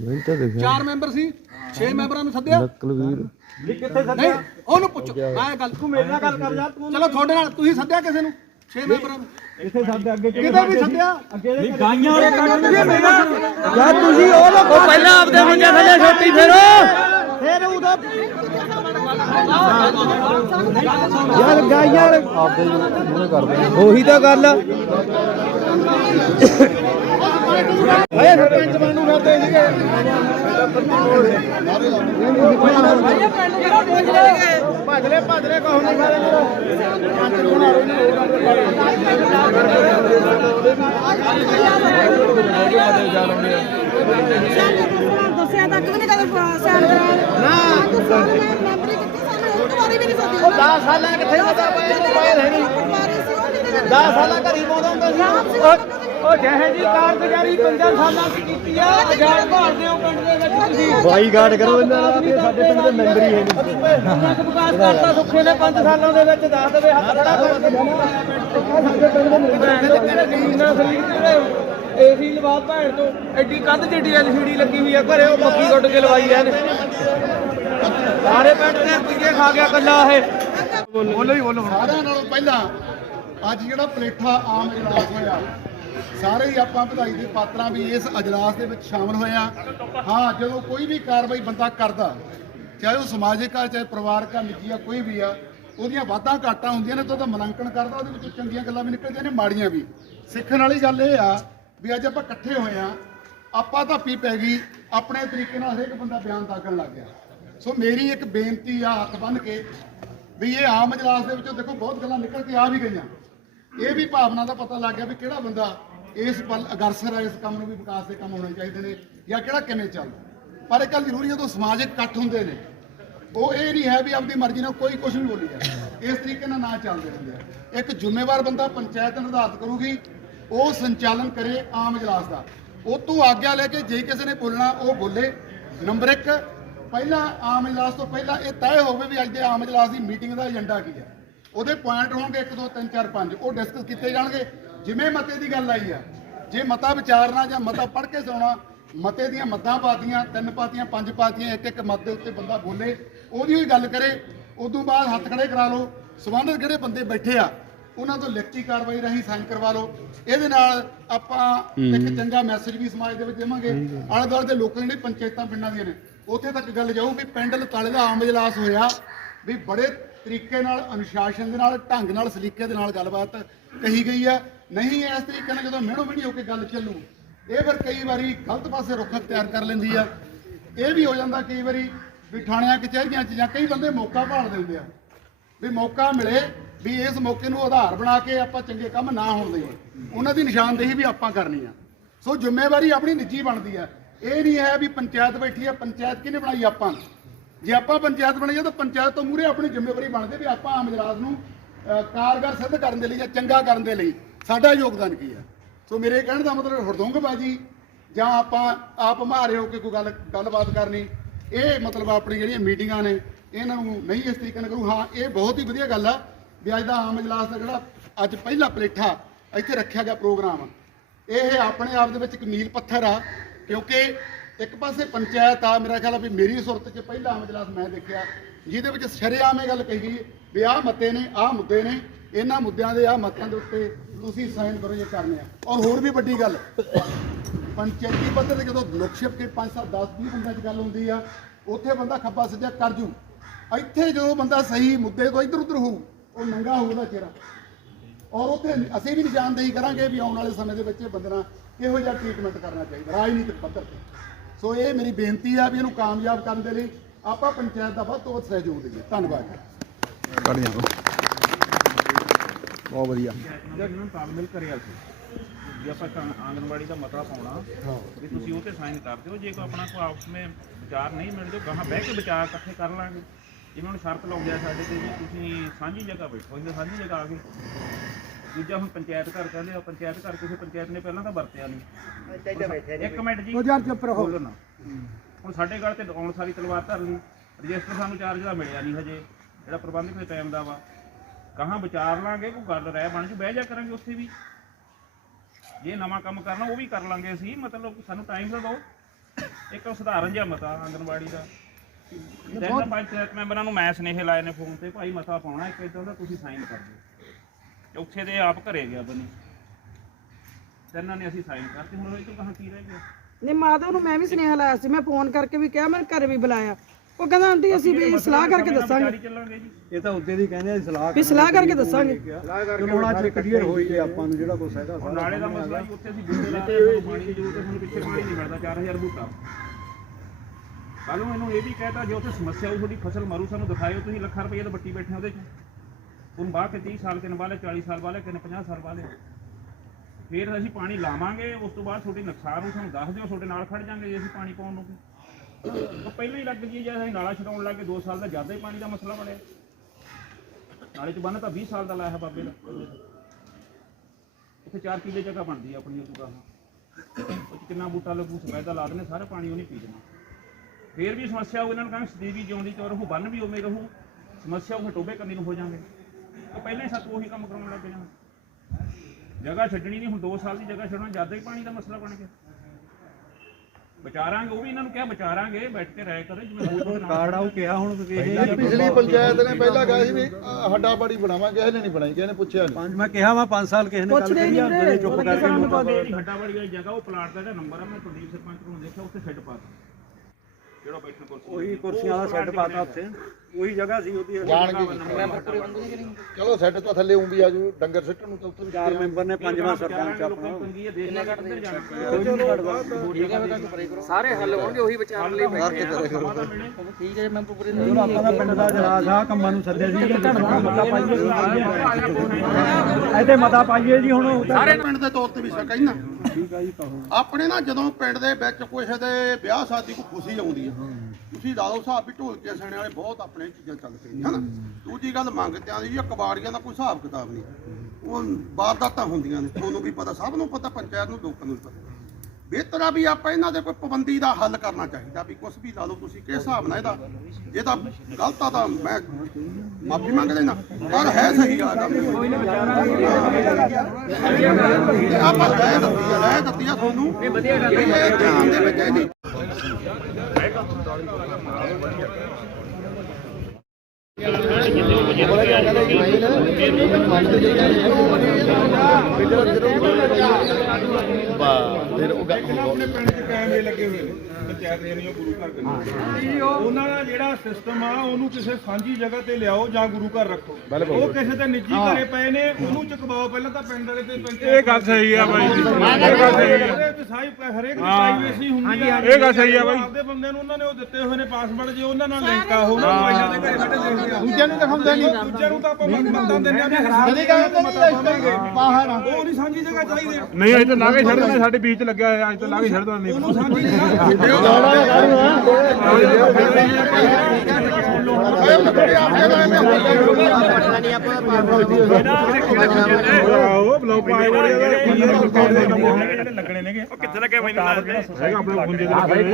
ਮੈਂ ਤਾਂ ਦੇਖਿਆ। ਚਾਰ ਮੈਂਬਰ ਸੀ 6 ਮੈਂਬਰਾਂ ਨੂੰ ਸੱਦਿਆ? ਕੁਲਵੀਰ ਨਹੀਂ ਉਹਨੂੰ ਪੁੱਛੋ। ਮੈਂ ਗੱਲ ਤੂੰ ਮੇਰੇ ਨਾਲ ਗੱਲ ਕਰ ਜਾ ਤੂੰ ਚਲੋ ਤੁਹਾਡੇ ਨਾਲ ਤੁਸੀਂ ਸੱਦਿਆ ਕਿਸੇ ਨੂੰ? 6 ਮੈਂਬਰਾਂ ਨੂੰ ਇੱਥੇ ਸਾਡੇ ਅੱਗੇ ਕਿਤੇ ਵੀ ਸੱਦਿਆ? ਨਹੀਂ ਗਾਈਆਂ ਵਾਲੇ ਕੱਢ ਕੇ ਮੇਰਾ ਯਾਰ ਤੁਸੀਂ ਉਹ ਲੋਕੋ ਪਹਿਲਾਂ ਆਪਦੇ ਮੰਜੇ ਥੱਲੇ ਛੋਟੀ ਫੇਰੋ। ਫਿਰ ਉਹਦਾ ਯਾਰ ਗਾਈਆਂ ਵਾਲੇ ਆਪਦੇ ਉਹੀ ਤਾਂ ਗੱਲ ਆ ਏ ਸਰਪੰਚ ਬਣੂ ਫਿਰਦੇ ਸੀਗੇ ਭਜਲੇ ਭਜਲੇ ਕਹੋ ਨਹੀਂ ਸਾਰੇ ਦੱਸਿਆ ਤੱਕ ਵੀ ਨਹੀਂ ਕਦੇ ਕਰਾਉਣ ਨਾ ਮੈਂਬਰੀ ਕਿੱਥੇ ਸਾਨੂੰ ਇੱਕ ਵਾਰੀ ਵੀ ਨਹੀਂ ਸੱਦੀ 10 ਸਾਲਾਂ ਕਿੱਥੇ ਪਾਇਆ ਉਹ ਪਾਇਆ ਹੈ ਨਹੀਂ ਪਟਵਾਰੀ ਸੀ ਉਹ ਨਹੀਂ ਕਦੇ 10 ਸਾਲਾਂ ਘਰੀ ਪਾਉਂਦਾ ਹੁੰਦਾ ਸੀ ਉਹ ਜਿਹੇ ਜੀ ਕਾਰਗੁਜ਼ਾਰੀ 5 ਸਾਲਾਂ ਦੀ ਕੀਤੀ ਆ ਆਜ਼ਾਦ ਭਾਰਦੇ ਹੋ ਪਿੰਡ ਦੇ ਵਿੱਚ ਤੁਸੀਂ ਬਾਈ ਗਾਰਡ ਕਰੋ ਇਹਨਾਂ ਦਾ ਵੀ ਸਾਡੇ ਪਿੰਡ ਦੇ ਮੈਂਬਰ ਹੀ ਹੈ ਨਹੀਂ। ਕਿੰਨਾ ਕੁ ਵਿਕਾਸ ਕਰਤਾ ਸੁੱਖੇ ਨੇ 5 ਸਾਲਾਂ ਦੇ ਵਿੱਚ ਦੱਸ ਦੇਵੇ ਹੱਥ ਖੜਾ ਕਰਕੇ ਸਾਡੇ ਪਿੰਡ ਦੇ ਜ਼ਮੀਨਾਂ ਖਰੀਦ ਰਹੇ ਏਸੀ ਲਵਾ ਭੈਣ ਤੋਂ ਐਡੀ ਕੰਧ ਜਿੱਡੀ ਐਲਸੀਡੀ ਲੱਗੀ ਹੋਈ ਆ ਘਰੇ ਉਹ ਮੱਕੀ ਗੁੱਡ ਕੇ ਲਵਾਈ ਐ ਨੇ ਸਾਰੇ ਪਿੰਡ ਦੇ ਰੁਪਈਏ ਖਾ ਗਿਆ ਕੱਲਾ ਇਹ। ਬੋਲੋ ਹੀ ਬੋਲੋ ਸਾਰਿਆਂ ਨਾਲੋਂ ਪਹਿਲਾਂ ਅੱਜ ਜਿਹੜਾ ਪਲੇਠਾ ਆਮ ਇਜਲਾਸ ਹੋਇਆ ਸਾਰੇ ਹੀ ਆਪਾਂ ਵਧਾਈ ਦੇ ਪਾਤਰਾਂ ਵੀ ਇਸ ਅਜਲਾਸ ਦੇ ਵਿੱਚ ਸ਼ਾਮਲ ਹੋਏ ਆ ਹਾਂ, ਜਦੋਂ ਕੋਈ ਵੀ ਕਾਰਵਾਈ ਬੰਦਾ ਕਰਦਾ, ਚਾਹੇ ਉਹ ਸਮਾਜਿਕ ਆ, ਚਾਹੇ ਪਰਿਵਾਰਕ ਆ, ਨਿੱਜੀ ਆ, ਕੋਈ ਵੀ ਆ, ਉਹਦੀਆਂ ਵਾਧਾਂ ਘਾਟਾਂ ਹੁੰਦੀਆਂ ਨੇ ਤਾਂ ਉਹਦਾ ਮੁਲਾਂਕਣ ਕਰਦਾ, ਉਹਦੇ ਵਿੱਚੋਂ ਚੰਗੀਆਂ ਗੱਲਾਂ ਵੀ ਨਿਕਲਦੀਆਂ ਨੇ, ਮਾੜੀਆਂ ਵੀ। ਸਿੱਖਣ ਵਾਲੀ ਗੱਲ ਇਹ ਆ ਵੀ ਅੱਜ ਆਪਾਂ ਇਕੱਠੇ ਹੋਏ ਆ ਆਪਾਂ ਤਾਂ ਪੀ ਪੈ ਗਈ, ਆਪਣੇ ਤਰੀਕੇ ਨਾਲ ਹਰੇਕ ਬੰਦਾ ਬਿਆਨ ਦਾਗਣ ਲੱਗ ਗਿਆ। ਸੋ ਮੇਰੀ ਇੱਕ ਬੇਨਤੀ ਆ ਹੱਥ ਬੰਨ ਕੇ ਵੀ ਇਹ ਆਮ ਇਜਲਾਸ ਦੇ ਵਿੱਚੋਂ ਦੇਖੋ ਬਹੁਤ ਗੱਲਾਂ ਨਿਕਲ ਕੇ ਆ ਵੀ ਗਈਆਂ। ਇਹ ਵੀ ਭਾਵਨਾ ਦਾ ਪਤਾ ਲੱਗ ਗਿਆ ਵੀ ਕਿਹੜਾ ਬੰਦਾ ਇਸ ਪਲ ਅਗਰਸਰ ਹੈ ਇਸ ਕੰਮ ਨੂੰ ਵੀ ਵਿਕਾਸ ਦੇ ਕੰਮ ਹੋਣੇ ਚਾਹੀਦੇ ਨੇ ਜਾਂ ਕਿਹੜਾ ਕਿਵੇਂ ਚੱਲਦਾ। ਪਰ ਇਹ ਗੱਲ ਜ਼ਰੂਰੀ ਹੈ, ਜਦੋਂ ਸਮਾਜਿਕ ਇਕੱਠ ਹੁੰਦੇ ਨੇ, ਉਹ ਇਹ ਨਹੀਂ ਹੈ ਵੀ ਆਪਣੀ ਮਰਜ਼ੀ ਨਾਲ ਕੋਈ ਕੁਝ ਵੀ ਬੋਲੀ ਜਾਏ ਇਸ ਤਰੀਕੇ ਨਾਲ ਨਾ ਚੱਲਦੇ ਰਹਿੰਦੇ ਆ। ਇੱਕ ਜ਼ਿੰਮੇਵਾਰ ਬੰਦਾ ਪੰਚਾਇਤ ਨਿਰਧਾਰਤ ਕਰੂਗੀ, ਉਹ ਸੰਚਾਲਨ ਕਰੇ ਆਮ ਇਜਲਾਸ ਦਾ। ਉਹ ਤੋਂ ਆਗਿਆ ਲੈ ਕੇ ਜੇ ਕਿਸੇ ਨੇ ਬੋਲਣਾ, ਉਹ ਬੋਲੇ। ਨੰਬਰ 1 ਪਹਿਲਾਂ ਆਮ ਇਜਲਾਸ ਤੋਂ ਪਹਿਲਾਂ ਇਹ ਤੈਅ ਹੋਵੇ ਵੀ ਅੱਜ ਦੇ ਆਮ ਇਜਲਾਸ ਦੀ ਮੀਟਿੰਗ ਦਾ ਏਜੰਡਾ ਕੀ ਹੈ। ਉਹਦੇ ਪੁਆਇੰਟ ਹੋਣਗੇ 1 2 3 4 5 ਉਹ ਡਿਸਕਸ ਕੀਤੇ ਜਾਣਗੇ। ਜਿਵੇਂ ਮਤੇ ਦੀ ਗੱਲ ਆਈ ਆ। ਜੇ ਮਤਾ ਵਿਚਾਰਨਾ ਜਾਂ ਮਤਾ ਪੜ੍ਹ ਕੇ ਸੁਣਾਉਣਾ ਮਤੇ ਦੀਆਂ ਮੱਦਾਂ ਪਾਤੀਆਂ ਤਿੰਨ ਪਾਤੀਆਂ ਪੰਜ ਪਾਤੀਆਂ ਇੱਕ ਇੱਕ ਮਤ ਦੇ ਉੱਤੇ ਬੰਦਾ ਬੋਲੇ ਉਹਦੀ ਹੋਈ ਗੱਲ ਕਰੇ ਉਦੋਂ ਬਾਅਦ ਹੱਥ ਖੜੇ ਕਰਾ ਲਓ। ਸਬੰਧਤ ਜਿਹੜੇ ਬੰਦੇ ਬੈਠੇ ਆ ਉਹਨਾਂ ਤੋਂ ਲਿਖਤੀ ਕਾਰਵਾਈ ਰਾਹੀਂ ਸਾਈਨ ਕਰਵਾ ਲਓ। ਇਹਦੇ ਨਾਲ ਆਪਾਂ ਇੱਕ ਚੰਗਾ ਮੈਸੇਜ ਵੀ ਸਮਾਜ ਦੇ ਵਿੱਚ ਦੇਵਾਂਗੇ। ਆਲੇ ਦੁਆਲੇ ਦੇ ਲੋਕਾਂ ਜਿਹੜੇ ਪੰਚਾਇਤਾਂ ਪਿੰਡਾਂ ਦੀਆਂ ਨੇ ਉੱਥੇ ਤੱਕ ਗੱਲ ਜਾਊ ਵੀ ਪਿੰਡ ਲਤਾਲੇ ਦਾ ਆਮ ਇਜਲਾਸ ਹੋਇਆ ਵੀ ਬੜੇ ਤਰੀਕੇ ਨਾਲ, ਅਨੁਸ਼ਾਸਨ ਦੇ ਨਾਲ, ਢੰਗ ਨਾਲ, ਸਲੀਕੇ ਦੇ ਨਾਲ ਗੱਲਬਾਤ ਕਹੀ ਗਈ ਹੈ। ਨਹੀਂ, ਇਸ ਤਰੀਕੇ ਨਾਲ ਜਦੋਂ ਮਿਹਣੋ ਮਿਹਣੀ ਹੋ ਕੇ ਗੱਲ ਚੱਲੂ, ਇਹ ਫਿਰ ਕਈ ਵਾਰੀ ਗਲਤ ਪਾਸੇ ਰੁੱਖ ਅਖਤਿਆਰ ਕਰ ਲੈਂਦੀ ਆ। ਇਹ ਵੀ ਹੋ ਜਾਂਦਾ ਕਈ ਵਾਰੀ ਵੀ ਥਾਣਿਆਂ ਕਚਹਿਰੀਆਂ 'ਚ ਜਾਂ ਕਈ ਬੰਦੇ ਮੌਕਾ ਭਾਲਦੇ ਹੁੰਦੇ ਆ। ਵੀ ਮੌਕਾ ਮਿਲੇ ਵੀ ਇਸ ਮੌਕੇ ਨੂੰ ਆਧਾਰ ਬਣਾ ਕੇ ਆਪਾਂ ਚੰਗੇ ਕੰਮ ਨਾ ਹੋਣ ਦੇਈਏ। ਉਹਨਾਂ ਦੀ ਨਿਸ਼ਾਨਦੇਹੀ ਵੀ ਆਪਾਂ ਕਰਨੀ ਆ। ਸੋ ਜ਼ਿੰਮੇਵਾਰੀ ਆਪਣੀ ਨਿੱਜੀ ਬਣਦੀ ਆ। ਇਹ ਨਹੀਂ ਹੈ ਵੀ ਪੰਚਾਇਤ ਬੈਠੀ ਆ, ਪੰਚਾਇਤ ਕਿਹਨੇ ਬਣਾਈ ਆਪਾਂ ਜੇ ਆਪਾਂ ਪੰਚਾਇਤ ਬਣਾਈਏ ਤਾਂ ਪੰਚਾਇਤ ਤੋਂ ਮੂਰੇ ਆਪਣੀ ਜ਼ਿੰਮੇਵਾਰੀ ਬਣਦੀ ਵੀ ਆਪਾਂ ਆਮ ਇਜਲਾਸ ਨੂੰ ਕਾਰਗਰ ਸਿੱਧ ਕਰਨ ਦੇ ਲਈ ਜਾਂ ਚੰਗਾ ਕਰਨ ਦੇ ਲਈ ਸਾਡਾ ਯੋਗਦਾਨ ਕੀ ਆ ਸੋ ਮੇਰੇ ਕਹਿਣ ਦਾ ਮਤਲਬ ਹਰਦੁੰਗਬਾਜੀ ਜਾਂ ਆਪਾਂ ਆਪ ਮਾਰੇ ਹੋ ਕੇ ਕੋਈ ਗੱਲ, ਗੱਲਬਾਤ ਕਰਨੀ, ਇਹ ਮਤਲਬ ਆਪਣੀ ਜਿਹੜੀਆਂ ਮੀਟਿੰਗਾਂ ਨੇ, ਇਹਨਾਂ ਨੂੰ ਨਹੀਂ ਇਸ ਤਰੀਕੇ ਨਾਲ ਕਰੂ। ਹਾਂ, ਇਹ ਬਹੁਤ ਹੀ ਵਧੀਆ ਗੱਲ ਆ ਵੀ ਅੱਜ ਦਾ ਆਮ ਇਜਲਾਸ ਦਾ ਜਿਹੜਾ ਅੱਜ ਪਹਿਲਾ ਪਲੇਠਾ ਇੱਥੇ ਰੱਖਿਆ ਗਿਆ ਪ੍ਰੋਗਰਾਮ। ਇਹ ਆਪਣੇ ਆਪ ਦੇ ਵਿੱਚ ਇੱਕ ਮੀਲ ਪੱਥਰ ਆ, ਕਿਉਂਕਿ ਇੱਕ ਪਾਸੇ ਪੰਚਾਇਤ ਆ, ਮੇਰਾ ਖਿਆਲ ਆ ਵੀ ਮੇਰੀ ਸੁਰਤ 'ਚ ਪਹਿਲਾ ਆਮ ਇਜਲਾਸ ਮੈਂ ਦੇਖਿਆ, ਜਿਹਦੇ ਵਿੱਚ ਸ਼ਰੇਆਮ ਇਹ ਗੱਲ ਕਹੀ ਗਈ ਵੀ ਆਹ ਮਤੇ ਨੇ, ਆਹ ਮੁੱਦੇ ਨੇ, ਇਹਨਾਂ ਮੁੱਦਿਆਂ ਦੇ, ਆਹ ਮਤਾਂ ਦੇ ਉੱਤੇ ਤੁਸੀਂ ਸਾਈਨ ਕਰੋ ਜੇ ਕਰਨੇ ਆ। ਔਰ ਹੋਰ ਵੀ ਵੱਡੀ ਗੱਲ, ਪੰਚਾਇਤੀ ਪੱਧਰ ਤੇ ਜਦੋਂ ਨੁਕਸ਼ਪ ਕੇ 5 7 10 20 ਬੰਦਿਆਂ 'ਚ ਗੱਲ ਹੁੰਦੀ ਆ, ਉੱਥੇ ਬੰਦਾ ਖੱਬਾ ਸੱਜਾ ਕਰ ਜੂ। ਇੱਥੇ ਜਦੋਂ ਬੰਦਾ ਸਹੀ ਮੁੱਦੇ ਤੋਂ ਇੱਧਰ ਉੱਧਰ ਹੋਊ, ਉਹ ਨੰਗਾ ਹੋਊ ਉਹਦਾ ਚਿਹਰਾ। ਔਰ ਉੱਥੇ ਅਸੀਂ ਵੀ ਨਿਸ਼ਾਨਦੇਹੀ ਕਰਾਂਗੇ ਵੀ ਆਉਣ ਵਾਲੇ ਸਮੇਂ ਦੇ ਵਿੱਚ ਇਹ ਬੰਦੇ ਨਾਲ ਕਿਹੋ ਜਿਹਾ ਟ੍ਰੀਟਮੈਂਟ ਕਰਨਾ ਚਾਹੀਦਾ, ਰਾਜਨੀਤਿਕ ਪੱਧਰ ਤੇ। ਸੋ ਇਹ ਮੇਰੀ ਬੇਨਤੀ ਆ ਵੀ ਇਹਨੂੰ ਕਾਮਯਾਬ ਕਰਨ ਦੇ ਲਈ ਆਪਾਂ ਪੰਚਾਇਤ ਦਾ ਵੱਧ ਤੋਂ ਵੱਧ ਸਹਿਯੋਗ ਦੇਈਏ। ਧੰਨਵਾਦ ਬਹੁਤ ਵਧੀਆ। ਜਿਹਨਾਂ ਤਾਲਮੇਲ ਕਰਿਆ ਸੀ ਜੇ ਆਪਾਂ ਆਂਗਨਵਾੜੀ ਦਾ ਮਤਾ ਪਾਉਣਾ ਵੀ ਤੁਸੀਂ ਉਹ ਤੇ ਸਾਈਨ ਕਰ ਦਿਓ। ਜੇ ਕੋਈ ਆਪਣਾ ਕੋਈ ਆਪਸ ਵਿੱਚ ਵਿਚਾਰ ਨਹੀਂ ਮਿਲਦੇ ਗਾਹਾਂ ਬਹਿ ਕੇ ਵਿਚਾਰ ਇਕੱਠੇ ਕਰ ਲਾਂਗੇ। ਜਿਵੇਂ ਹੁਣ ਸ਼ਰਤ ਲਾਉਂਦੇ ਆ ਸਾਡੇ ਤੇ ਵੀ ਤੁਸੀਂ ਸਾਂਝੀ ਜਗ੍ਹਾ ਬੈਠੋ ਇਹਨੇ ਸਾਂਝੀ ਜਗ੍ਹਾ ਆ ਗਈ। ਦੂਜਾ ਹੁਣ ਪੰਚਾਇਤ ਘਰ ਕਹਿੰਦੇ ਆ ਪੰਚਾਇਤ ਘਰ ਕਿਸੇ ਪੰਚਾਇਤ ਨੇ ਪਹਿਲਾਂ ਤਾਂ ਵਰਤਿਆ ਨਹੀਂ। ਇੱਕ ਮਿੰਟ ਜੀ। ਉਹ ਯਾਰ ਚੁੱਪ ਰਹੋ। ਬੋਲੋ ਨਾ। ਹੁਣ ਸਾਡੇ ਘਰ ਤੇ ਆਉਣ ਸਾਰੀ ਤਲਵਾਰ ਧਰ ਲਈ। ਰਜਿਸਟਰ ਸਾਨੂੰ ਚਾਰਜ ਦਾ ਮਿਲਿਆ ਨਹੀਂ ਹਜੇ। ਜਿਹੜਾ ਪ੍ਰਬੰਧਕ ਦੇ ਟਾਈਮ ਦਾ ਵਾ। ਕਹਾਂ ਵਿਚਾਰ ਲਾਂਗੇ ਕੋਈ ਗੱਲ ਰਹਿ ਬਣ ਜੂ ਬਹਿ ਜਾ ਕਰਾਂਗੇ ਉੱਥੇ ਵੀ। ਜੇ ਨਵਾਂ ਕੰਮ ਕਰਨਾ ਉਹ ਵੀ ਕਰ ਲਾਂਗੇ ਅਸੀਂ। ਮਤਲਬ ਸਾਨੂੰ ਟਾਈਮ ਤਾਂ ਦਿਓ। ਇੱਕ ਸਧਾਰਨ ਜਿਹਾ ਮਤਾ ਆਂਗਨਵਾੜੀ ਦਾ। ਤਿੰਨ ਪੰਚਾਇਤ ਮੈਂਬਰਾਂ ਨੂੰ ਮੈਂ ਸੁਨੇਹੇ ਲਾਏ ਨੇ ਫੋਨ ਤੇ ਭਾਈ ਮਤਾ ਪਾਉਣਾ ਇੱਕ ਇਦਾਂ ਦਾ ਤੁਸੀਂ ਸਾਈਨ ਕਰ ਦਿਓ। ਚੌਥੇ ਦੇ ਆਪ ਘਰੇ ਗਿਆ ਬਣੀ ਤਿੰਨਾਂ ਨੇ ਅਸੀਂ ਸਾਈਨ ਕਰਤੇ ਹੁਣ ਇਹ ਤੋਂ ਕਹਾਂ ਕੀ ਰਹਿ ਗਿਆ? ਨਹੀਂ ਮਾਧਵ ਨੂੰ ਮੈਂ ਵੀ ਸੁਨੇਹਾ ਲਾਇਆ ਸੀ ਮੈਂ ਫੋਨ ਕਰਕੇ ਵੀ ਕਿਹਾ ਮੈਂ ਘਰੇ ਵੀ ਬੁਲਾਇਆ। ਉਹ ਕਹਿੰਦਾ ਆਂਟੀ ਅਸੀਂ ਵੀ ਸਲਾਹ ਕਰਕੇ ਦੱਸਾਂਗੇ। ਜਾਰੀ ਚੱਲਾਂਗੇ ਜੀ। ਇਹ ਤਾਂ ਉੱਤੇ ਦੀ ਕਹਿੰਦੇ ਆ ਸਲਾਹ ਵੀ ਸਲਾਹ ਕਰਕੇ ਦੱਸਾਂਗੇ। ਹੁਣ ਅੱਜ ਕਲੀਅਰ ਹੋਈ ਜੇ ਆਪਾਂ ਨੂੰ ਜਿਹੜਾ ਕੁਛ ਹੈਗਾ ਹੁਣ ਨਾਲੇ ਦਾ ਮਸਲਾ ਜੀ ਉੱਥੇ ਅਸੀਂ ਬੂਟੇ ਲਾਤੇ ਪਾਣੀ ਦੀ ਜ਼ਰੂਰਤ ਹੈ ਸਾਨੂੰ ਪਿੱਛੇ ਪਾਣੀ ਨਹੀਂ ਮਿਲਦਾ 4000 ਬੂਟਾ। ਕੱਲ ਨੂੰ ਇਹਨੂੰ ਇਹ ਵੀ ਕਹਿਤਾ ਜੇ ਉੱਥੇ ਸਮੱਸਿਆ ਹੋਊ ਤੁਹਾਡੀ ਫਸਲ ਮਰੂ ਸਾਨੂੰ ਦਿਖਾਇਓ ਤੁਸੀਂ ਲੱਖਾਂ ਰੁਪਏ ਤਾਂ ਬੱਟੀ ਬੈਠੇ ਉਹਦੇ 'ਚ। ਉਹਨੂੰ ਬਾਅਦ ਕੇ 30 ਸਾਲ ਕਿਨ ਵਾਲੇ 40 ਸਾਲ ਵਾਲੇ, ਕਿਨ 50 ਸਾਲ ਵਾਲੇ? ਫਿਰ ਅਸੀਂ ਪਾਣੀ ਲਾਵਾਂਗੇ, ਉਸ ਤੋਂ ਬਾਅਦ ਤੁਹਾਡੇ ਨੁਕਸਾਨ ਨੂੰ ਸਾਨੂੰ ਦੱਸ ਦਿਓ, ਤੁਹਾਡੇ ਨਾਲ ਖੜ ਜਾਾਂਗੇ ਜੇ ਅਸੀਂ ਪਾਣੀ ਪਾਉਣ ਨੂੰ ਉਹ ਪਹਿਲਾਂ ਹੀ ਲੱਗ ਗਈ ਜੇ ਅਸੀਂ ਨਾਲਾ ਛਡਾਉਣ ਗਏ 2 ਸਾਲ ਦਾ ਜ਼ਿਆਦਾ ਹੀ ਪਾਣੀ ਦਾ ਮਸਲਾ ਬਣਿਆ। ਨਾਲੇ ਚ ਬੰਨ ਤਾਂ 20 ਸਾਲ ਦਾ ਲਾਇਆ ਬਾਬੇ ਦਾ। ਉੱਥੇ 4 ਕਿੱਲੇ ਜਗ੍ਹਾ ਬਣਦੀ ਆ ਆਪਣੀ ਉਹ ਗਾਹਾਂ। ਉਹ ਕਿੰਨਾ ਬੂਟਾ ਲੱਗੂ, ਸਫੈਦਾ ਲਾ ਦੇਣੇ ਸਾਰਾ ਪਾਣੀ ਉਹ ਨਹੀਂ ਪੀ ਦੇਣਾ। ਫੇਰ ਵੀ ਸਮੱਸਿਆ ਹੋਊ, ਇਹਨਾਂ ਨੂੰ ਕਹਿੰਦੇ ਸਦੀਵੀ ਜਿਉਂਦੀ ਚੋਰ ਉਹ ਬੰਨ ਵੀ ਉਵੇਂ ਰਹੂ। ਸਮੱਸਿਆ ਉਹ ਟੋਬੇ ਕੰਨੀ ਨੂੰ ਹੋ ਜਾਣਗੇ ਉਹ ਪਹਿਲਾਂ ਹੀ ਸੱਤ ਉਹੀ ਕੰਮ ਕਰਾਉਣ ਲੱਗ ਜਾਣਾ ਜਗ੍ਹਾ ਛੱਡਣੀ ਨਹੀਂ ਹੁਣ 2 ਸਾਲ ਦੀ ਜਗ੍ਹਾ ਛੱਡਣਾ ਜ਼ਿਆਦਾ ਹੀ ਪਾਣੀ ਦਾ ਮਸਲਾ ਬਣ ਗਿਆ। ਵਿਚਾਰਾਂਗੇ ਉਹ ਵੀ ਇਹਨਾਂ ਨੂੰ ਕਿਹਾ ਵਿਚਾਰਾਂਗੇ ਬੈਠ ਕੇ ਰਾਏ ਕਰੇ ਜਿਵੇਂ ਹੋਰ ਕਾਰਡ ਆਉ ਕਿਹਾ ਹੁਣ ਕਿ ਇਹ ਪਿਛਲੀ ਪੰਚਾਇਤ ਨੇ ਪਹਿਲਾਂ ਕਿਹਾ ਸੀ ਵੀ ਹੱਡਾ ਬਾੜੀ ਬਣਾਵਾਂਗੇ ਕਿਸੇ ਨੇ ਨਹੀਂ ਬਣਾਈ ਕਿਸੇ ਨੇ ਪੁੱਛਿਆ ਨਹੀਂ। ਪੰਜ ਮੈਂ ਕਿਹਾ ਵਾ 5 ਸਾਲ ਕਿਸੇ ਨੇ ਗੱਲ ਕਰੀ ਆ ਚੁੱਪ ਕਰਕੇ ਜਿਹੜੀ ਹੱਡਾ ਵਾਲੀ ਵਾਲੀ ਜਗ੍ਹਾ ਉਹ ਪਲਾਟ ਦਾ ਜਿਹੜਾ ਨੰਬਰ ਆ ਮੈਂ ਪ੍ਰਦੀਪ ਸਰਪੰਚ ਨੂੰ ਦੇਖਿਆ ਉੱਥੇ ਸ਼ੈੱਡ ਪਾਤਾ ਜਿਹੜਾ ਬੈਠਣ ਕੁਰਸੀ ਉਹੀ ਕੁਰਸੀਆਂ ਦਾ ਸੈੱਟ ਪਾਤਾ ਉੱਥੇ। ਉਹੀ ਜਗ੍ਹਾ ਸੀ ਉਹਦੀ ਚਲੋ ਸੈੱਟ ਤੋਂ ਥੱਲੇ ਉਂ ਵੀ ਆ ਜੂ ਡੰਗਰ ਸਿੱਟਣ ਨੂੰ ਤਾਂ ਉੱਥੇ ਚਾਰ ਮੈਂਬਰ ਨੇ ਪੰਜਵਾਂ ਸਰਪੰਚ ਆਪਣਾ। ਨੂੰ ਹੈ ਸਾਰੇ ਹੱਲ ਹੋਣਗੇ ਉਹੀ ਵਿਚਾਰਨ ਲਈ ਬੈਠੇ ਆ। ਸਮਾਂ ਤਾਂ ਮਿਲੇ ਠੀਕ ਹੈ ਮੈਂ ਪੂਰੇ ਚਲੋ ਆਪਾਂ ਦਾ ਪਿੰਡ ਦਾ ਜਨਾਜ਼ ਆ ਕੰਮਾਂ ਨੂੰ ਸੱਦਿਆ ਸੀ ਕਿ ਤੁਹਾਨੂੰ ਮਤਾ ਪਾਈਏ। ਇੱਥੇ ਮਤਾ ਪਾਈਏ ਜੀ ਹੁਣ। ਸਾਰੇ ਪਿੰਡ ਦੇ ਤੌਰ ਤੇ ਵੀ ਠੀਕ ਆ ਜੀ ਕਹੋ। ਆਪਣੇ ਨਾ ਜਦੋਂ ਪਿੰਡ ਦੇ ਵਿੱਚ ਕਿਸੇ ਦੇ ਵਿਆਹ ਸ਼ਾਦੀ ਕੋਈ ਖੁਸ਼ੀ ਆਉਂਦੀ ਹੈ ਤੁਸੀਂ ਲਾ ਲਓ ਹਿਸਾਬ ਵੀ ਢੋਲਕੇ ਸਣੇ ਵਾਲੇ ਬਹੁਤ ਆਪਣੇ ਚੀਜ਼ਾਂ ਚੱਲ ਪਈਆਂ, ਹਨਾ? ਦੂਜੀ ਗੱਲ ਮੰਗਤਿਆਂ ਦੀ ਜਾਂ ਕਬਾੜੀਆਂ ਦਾ ਕੋਈ ਹਿਸਾਬ ਕਿਤਾਬ ਨਹੀਂ। ਉਹ ਵਾਰਦਾਤਾਂ ਹੁੰਦੀਆਂ ਨੇ, ਤੁਹਾਨੂੰ ਵੀ ਪਤਾ, ਸਭ ਨੂੰ ਪਤਾ, ਪੰਚਾਇਤ ਨੂੰ, ਲੋਕਾਂ ਨੂੰ ਵੀ ਪਤਾ। ਬਿਹਤਰ ਆ ਵੀ ਆਪਾਂ ਇਹਨਾਂ ਦੇ ਕੋਈ ਪਾਬੰਦੀ ਦਾ ਹੱਲ ਕਰਨਾ ਚਾਹੀਦਾ, ਵੀ ਕੁਝ ਵੀ ਲਾ ਲਓ, ਤੁਸੀਂ ਕਿਸ ਹਿਸਾਬ ਨਾਲ ਇਹਦਾ ਜੇ ਤਾਂ ਗਲਤ ਆ ਤਾਂ ਮੈਂ ਮਾਫੀ ਮੰਗ ਲੈਣਾ ਪਰ ਹੈ ਸਹੀ ਆ ਕੰਮ ਆਪਾਂ ਲੈ ਦਿੱਤੀ ਆ, ਰਹਿ ਦਿੱਤੀ ਆ ਤੁਹਾਨੂੰ। ਇਹ ਵਧੀਆ ਗੱਲ ਹੈ ਇਹ ਧਿਆਨ Thank you. ਦੇ ਵਿੱਚ ਇਹਦੀ ਆਪਣੇ ਪਿੰਡ 'ਚ ਕੈਮਰੇ ਲੱਗੇ ਹੋਏ ਨੇ ਪੰਚਾਇਤ ਜਿਹੜੀਆਂ ਗੁਰੂ ਘਰ ਦੇ ਉਹਨਾਂ ਦਾ ਜਿਹੜਾ ਸਿਸਟਮ ਆ ਉਹਨੂੰ ਕਿਸੇ ਸਾਂਝੀ ਜਗ੍ਹਾ ਤੇ ਲਿਆਓ ਜਾਂ ਗੁਰੂ ਘਰ ਰੱਖੋ। ਉਹ ਕਿਸੇ ਤੇ ਨਿੱਜੀ ਘਰੇ ਪਏ ਨੇ ਉਹਨੂੰ ਚੁਕਵਾਓ। ਪਹਿਲਾਂ ਤਾਂ ਪਿੰਡ ਵਾਲੇ ਤੇ ਪੰਚਾਇਤ ਇਹ ਗੱਲ ਸਹੀ ਆ ਬਾਈ। ਜੀ ਇਹ ਗੱਲ ਸਹੀ ਆ। ਉਹਦੇ ਤੇ ਸਾਰੀ ਹਰੇਕ ਦੀ ਪ੍ਰਾਈਵੇਸੀ ਹੁੰਦੀ ਆ। ਇਹ ਗੱਲ ਸਹੀ ਆ ਬਾਈ। ਆਪਦੇ ਬੰਦੇ ਨੂੰ ਉਹਨਾਂ ਨੇ ਉਹ ਦਿੱਤੇ ਹੋਏ ਨੇ ਪਾਸਵਰਡ ਜੇ ਉਹਨਾਂ ਨਾਲ ਲਿੰਕ ਆ ਉਹਨਾਂ ਨੂੰ ਇਹਨਾਂ ਦੇ ਘਰੇ ਬੈਠੇ ਦੇਖਦੇ ਆ ਦੂਜਿਆਂ ਨੂੰ ਦਿਖਾਉਂਦੇ ਨਹੀਂ ਦੂਜਿਆਂ ਨੂੰ ਤਾਂ ਆਪਾਂ ਮਤਾਂ ਦਿੰਦੇ ਆ ਵੀ ਜਿਹੜੀ ਗੱਲ ਬਾਹਰ ਉਹ ਨਹੀਂ ਸਾਂਝੀ ਜਗ੍ਹਾ ਚਾਹੀਦੀ ਨਹੀਂ ਅਜੇ ਤਾਂ ਲਾ ਕੇ ਛੱਡ ਦੇਣਾ ਸਾਡੇ ਬੀਚ ਲੱਗਿਆ ਹੋਇਆ ਅਜੇ ਤਾਂ ਲਾ ਕੇ ਛੱਡ ਨਹੀਂ ਉਹਨੂੰ ਸਾਂਝੀ ਜਗ੍ਹਾ ਉਹ ਬਲੌਕ ਪਾਏ ਬੜੇ ਲੱਗਣੇ ਨੇਗੇ ਕਿੱਥੇ ਲੱਗੇ ਬਾਈ ਨਾਲ ਹੈਗਾ ਆਪਣੇ ਖੁੰਝੇ ਦੇ ਲੱਗੇ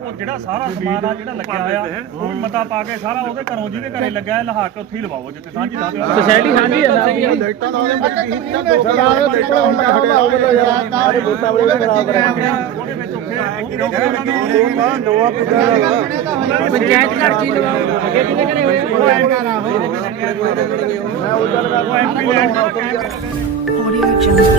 ਉਹ ਜਿਹੜਾ ਸਾਰਾ ਸਮਾਨ ਆ ਜਿਹੜਾ ਲੱਗਿਆ ਹੋਇਆ ਉਹ ਵੀ ਮਤਾ ਪਾ ਕੇ ਸਾਰਾ ਉਹਦੇ ਘਰੋਂ ਜਿਹਦੇ ਘਰੇ ਲੱਗਿਆ ਹੈ, ਲਹਾ ਕੇ ਉੱਥੇ ਹੀ ਲਵਾਓ ਜਿੱਥੇ ਸਾਂਝੀ ਲਾ ਦਿਓ ਸੋਸਾਇਟੀ ਸਾਂਝੀ ਹੈ ਸਾਰੀ ਪੰਚਾਇਤ ਘਰ ਚੀ ਲਵਾਓ। ਅੱਗੇ ਕਿਹਦੇ ਘਰੇ ਹੋਏ ਉਹ ਐਮਪੀ Audio Jungle.